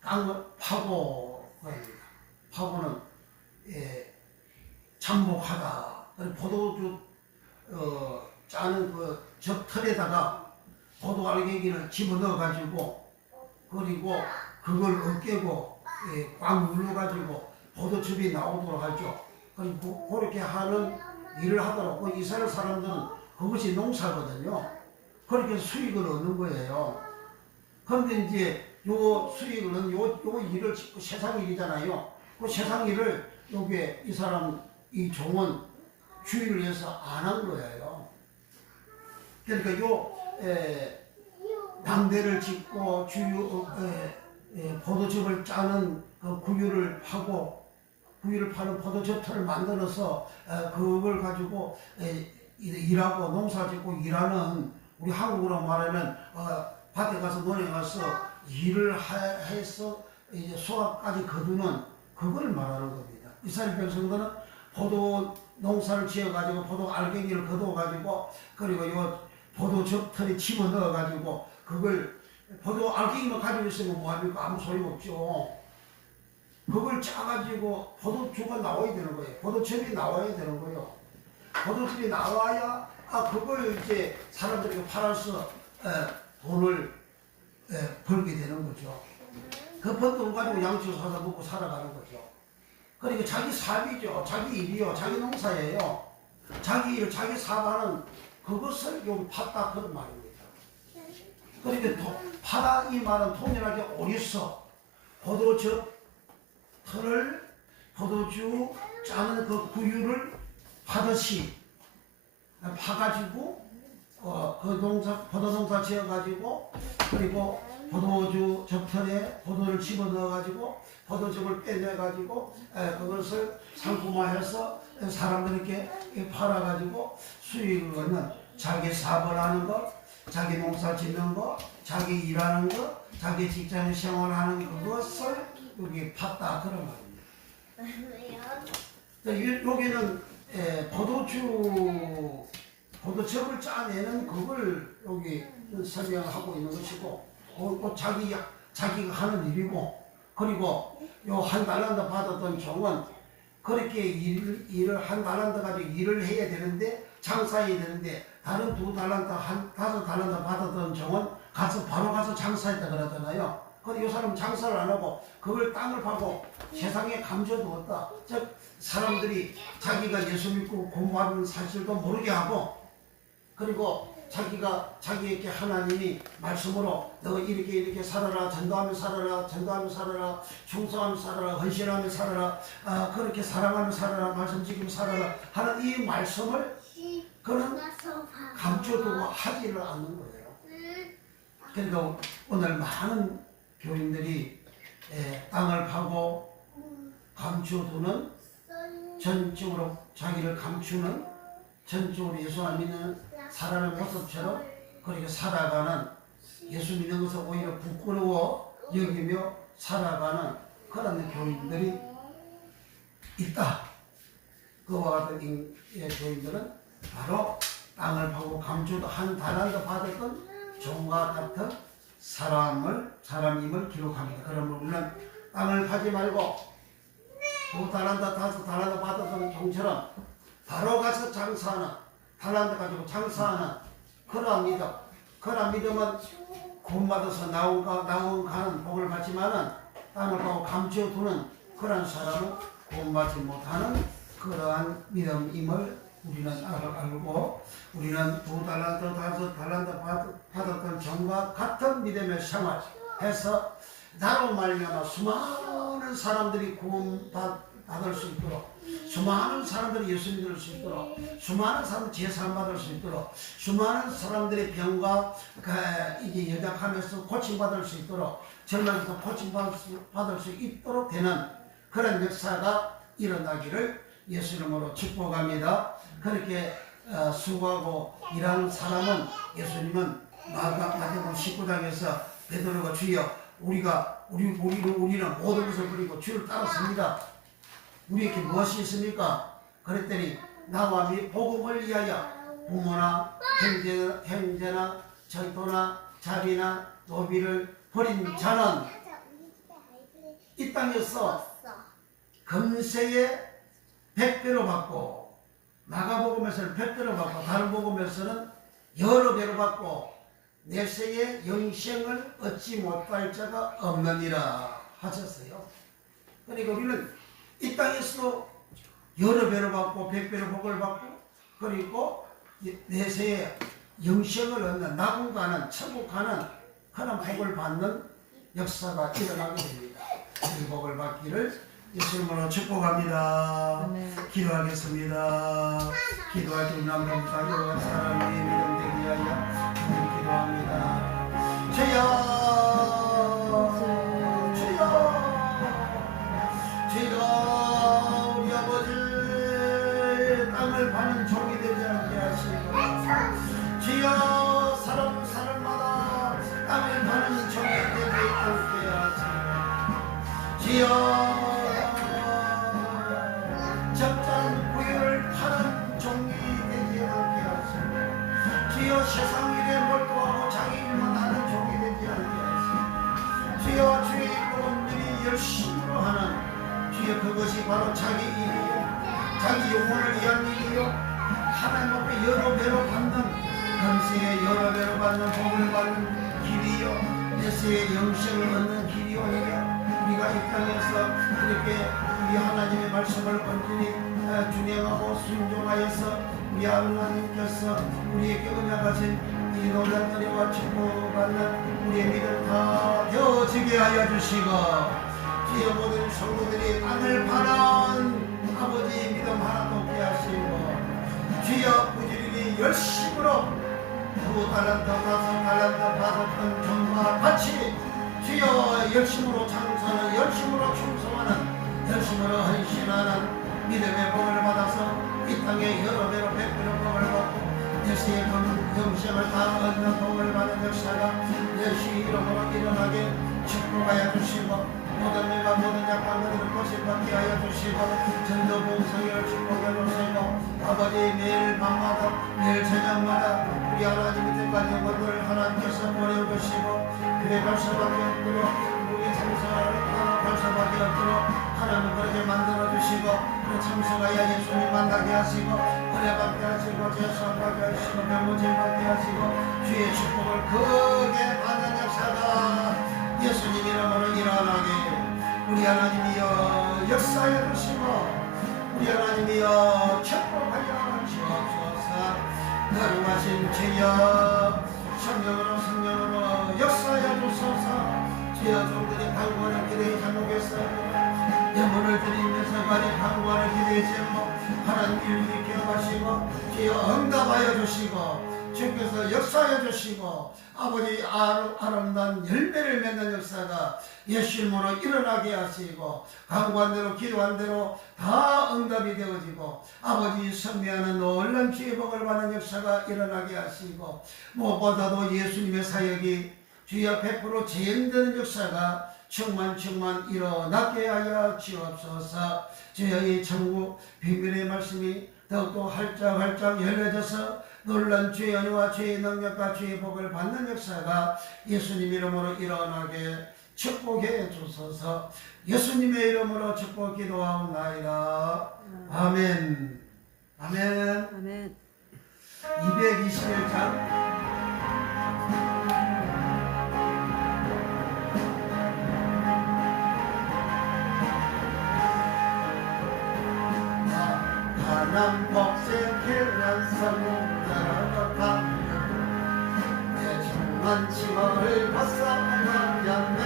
땅을 파고 그럽니다. 파고는 잠복하다. 포도주 짜는 그 젓털에다가 포도 알갱이를 집어넣어 가지고, 그리고 그걸 으깨고 꽉 눌러 가지고 포도즙이 나오도록 하죠. 그리고 그렇게 하는 일을 하도록, 이스라엘 사람들은 그것이 농사거든요. 그렇게 수익을 얻는 거예요. 그런데 이제 요 수익은 요 일을 짓고 세상 일이잖아요. 그 세상 일을 여기에 이 종은 주의를 해서 안 한 거예요. 그러니까 망대를 짓고 포도즙을 짜는 그 구유를 파는 포도즙털을 만들어서 그걸 가지고 일하고 농사 짓고 일하는, 우리 한국으로 말하면 밭에 가서 논에 가서 일을 해서 이제 수확까지 거두는 그걸 말하는 겁니다. 이스라엘 백성들은 포도 농사를 지어가지고 포도 알갱이를 거둬가지고, 그리고 요 포도즙 털에 집어 넣어가지고, 그걸 포도 알갱이만 가지고 있으면 뭐합니까? 아무 소용없죠. 그걸 짜가지고 포도주가 나와야 되는 거예요. 포도즙이 나와야 되는 거예요. 포도즙이 나와야 그걸 이제 사람들에게 팔아서 돈을 벌게 되는 거죠. 그 번 돈 가지고 양치고 사서 먹고 살아가는 거죠. 그러니까 자기 사업이죠. 자기 일이요. 자기 농사예요. 자기 일, 자기 사업하는 그것을 여기 팠다 그런 말입니다. 그러니까 파다 이 말은 통일하게 오리서 포도즙 털을 포도주 짜는 그 구유를 파듯이 파가지고 포도농사 지어가지고, 그리고 포도주 젓털에 포도를 집어넣어가지고 포도즙을 빼내가지고 그것을 상품화해서 사람들에게 팔아가지고 수익을 얻는, 자기 사업을 하는 것, 자기 농사 짓는 것, 자기 일하는 것, 자기 직장 생활하는 그것을 여기 팠다 그런 말입니다. 여기는 포도즙을 짜내는 그걸 여기 설명하고 있는 것이고, 자기가 하는 일이고, 그리고 요 한 달란트 받았던 종은 그렇게 일을 한 달란트 가지고 일을 해야 되는데 장사해야 되는데 다른 2달란트 한 5달란트 받았던 종은 바로 가서 장사했다 그러잖아요. 근데 이 사람은 장사를 안 하고 그걸 땅을 파고 세상에 감춰도 없다. 즉 사람들이 자기가 예수 믿고 공부하는 사실도 모르게 하고 그리고 자기에게 하나님이 말씀으로 너 이렇게 살아라, 전도하며 살아라, 충성하며 살아라, 헌신하며 살아라, 그렇게 사랑하며 살아라, 말씀 지키며 살아라 하는 이 말씀을 그는 감춰두고 하지를 않는 거예요. 그러니까 오늘 많은 교인들이 땅을 파고 감춰두는, 전적으로 자기를 감추는, 전적으로 예수 안 믿는 사람의 모습처럼 그렇게 살아가는, 예수 믿는 것을 오히려 부끄러워 여기며 살아가는 그런 교인들이 있다. 그와 같은 교인들은 바로 땅을 파고 감추도 한 달란트 받았던 종과 같은 사람임을 기록합니다. 그러면 우리는 땅을 파지 말고 2달란트, 5달란트 받았던 종처럼 바로 가서 장사하는, 달란트 가지고 장사하는 그러한 믿음. 그러한 믿음은 구원받아서 나온 가는 복을 받지만은 땅을 파고 감춰두는 그러한 사람은 구원받지 못하는 그러한 믿음임을 우리는 알고, 우리는 2달란트, 5달란트 받았던 종과 같은 믿음의 생활해서 나로 말미암아 수많은 사람들이 구원받을 수 있도록, 수많은 사람들이 예수 믿을 수 있도록, 수많은 사람들이 제사함 받을 수 있도록, 수많은 사람들의 병과 이게 연약하면서 고침받을 수 있도록, 절망에서 고침받을 수 있도록 되는 그런 역사가 일어나기를 예수 이름으로 축복합니다. 그렇게 수고하고 일하는 사람은, 예수님은 마태복음 19장에서 베드로가 주여 우리는 모든 것을 버리고 주를 따랐습니다. 우리에게 무엇이 있습니까? 그랬더니 나와 및 복음을 위하여 부모나 형제나 절도나 자비나 노비를 버린 자는 이 땅에서 금세에 100배로 받고, 마가복음에서는 100배로 받고 다른 복음에서는 여러 배로 받고 내세의 영생을 얻지 못할 자가 없느니라 하셨어요. 그러니까 우리는 이 땅에서도 여러 배로 받고 100배로 복을 받고, 그리고 내세의 영생을 얻는, 낙원 가는, 천국 가는 그런 복을 받는 역사가 일어나게 됩니다. 이 복을 받기를 예수님으로 축복합니다. 기도하겠습니다. 기도할 때 남자부터 여러 사람이 믿음 되게 하여 기도합니다. 주여 우리 아버지 땅을 파는 종이 되지 않게 하시고, 주여 사람마다 땅을 파는 종이 되지 않게 하시고, 주여 적잖은 부유를 파는 종이 되지 않게 하시고, 주여 세상 일에 몰두하고 자기 일만 하는 종이 되지 않게 하시고, 주여 주의 일꾼들이 열심으로 하는, 주여 그것이 바로 자기 일이요, 자기 영혼을 위한 일이요, 하나님 앞에 여러 배로 받는, 금세에 여러 배로 받는 복을 받는 길이요, 내세의 영생을 얻는 길이요. 우리가 이 땅에서 이렇게 우리 하나님의 말씀을 온전히 준행하고 순종하여서 우리 하나님께서 우리에게 은혜가신 이 놀란 은혜와 축복받는 우리의 믿음 다 되어지게 하여 주시고, 주여 모든 성도들이 땅을 파는 아버지의 믿음 하나도 없게 하시고, 주여 부지런히 열심으로 2달란트, 5달란트 받았던 종과 같이 주여 열심으로 장사하는, 열심으로 충성하는, 열심으로 헌신하는 믿음의 복을 받아서 이 땅에 여러 배로 100배로 복을 받고 예수의 영생을 다 얻는 복을 받는 역사가 예수 이름으로 일어나게 축복하여 주시고, 모든 일과 모든 약한 것들을 고집받게 하여 주시고, 전도 봉성을 축복해 주시고, 아버지 매일 밤마다 매일 저녁마다 우리 하나님의 뜻과 영혼들을 하나님께서 보내주시고 그래 갈 수밖에 없도록 우리 참석을 할 수밖에 없도록 하나님 그렇게 만들어주시고 우리 참석하여 예수님 만나게 하시고 은혜 받게 하시고 죄수함 받게 하시고 병무진 받게 하시고 주의 축복을 크게 받는 역사가 예수님 이름으로 일어나게 우리 하나님이여 역사해 주시고 우리 하나님이여 축복하여 주옵소서. 거룩하신 주여 성령으로 역사하여 주소서. 주여 종들이 간구하는 기도의 제목에서 예물을 드리면서 간이 간구하는 기도의 제목 하나님 일일이 기억하시고 주여 응답하여 주시고 주께서 역사하여 주시고 아버지 아름다운 열매를 맺는 역사가 예수 이름으로 일어나게 하시고 간구한 대로 기도한 대로 다 응답이 되어지고 아버지 선미하는 놀란 주의 복을 받는 역사가 일어나게 하시고 무엇보다도 예수님의 사역이 주여 100% 재현되는 역사가 충만 일어나게 하여 주옵소서. 주여 이 천국 비밀의 말씀이 더욱더 활짝 열려져서 놀란 주의 은혜와 주의 능력과 주의 복을 받는 역사가 예수님 이름으로 일어나게 축복해 주소서. 예수님의 이름으로 축복 기도하옵나이다. 아멘. 아멘. 아멘. 221장 남 복색해난 성나라가 가면 내 충만 치마를 벗어나렸네.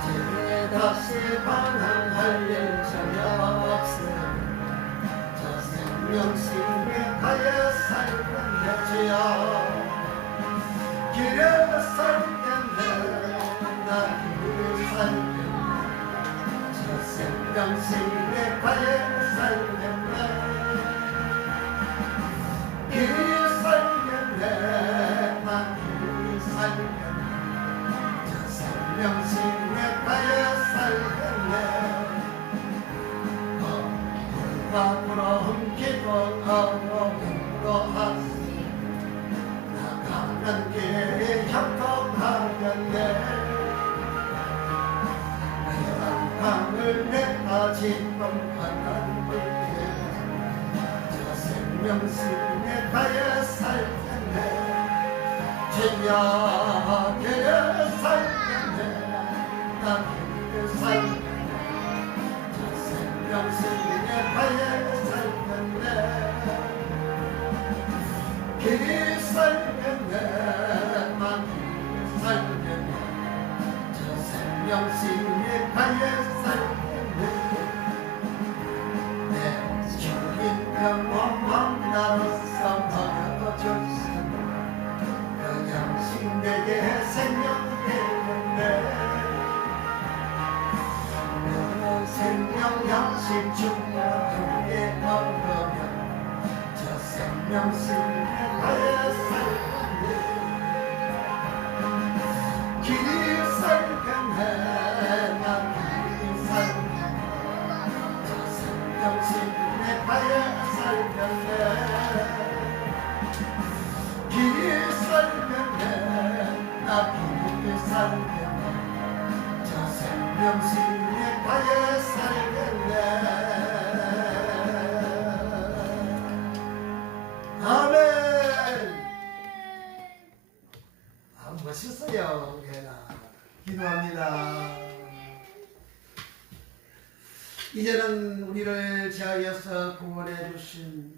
집에 다시 방황할 일 전혀 없으니 저 생명식에 가여 살겠네. 주여 길에 살겠네. 나 길을 살겠네. 생명식에 가여 살겠네. 길이 살겠네. 난 길이 살겠네. 저 생명식에 가여 살겠네. 거룩한 기도하고 인도하시 나가는 길에 협동하겠네. 강을 내가 진동하는 불길 저 생명식에 가여 살겠네. 주여 길에 살겠네. 나 길에 살겠네. 저 생명식에 가여 살겠네. 길이 살겠네. 나 길에 살겠네. 저 생명식에 가여 영원한 나로서 버려줬으니 그 양식 내게 생명 되겠네. 그 생명 양식 충분하게 먹으면 저 생명식에 가여 살겠네. 길이 살겠네. 난 길이 살겠네. 저 생명식에 가여 길이 살겠네. 나 길이 살겠네. 저 생명식에 가여 살겠네. 아멘. 멋있어요. 기도합니다. 이제는 우리를 제하여서 구원해 주신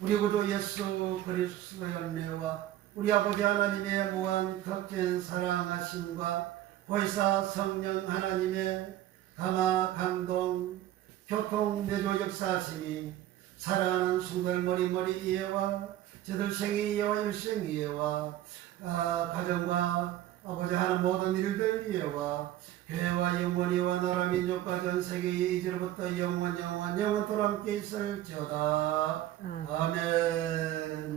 우리 구주 예수 그리스도의 은혜와 우리 아버지 하나님의 무한 덕진 사랑하심과 보혜사 성령 하나님의 감화 감동 교통 내조 역사하심이 사랑하는 성들 머리 이해와 저들 생의 이해와 일생 이해와 가정과 아버지 하는 모든 일들 이해와 교회와 영원히와 나라 민족과 전 세계에 이제로부터 영원토록 함께 있을지어다. 아멘.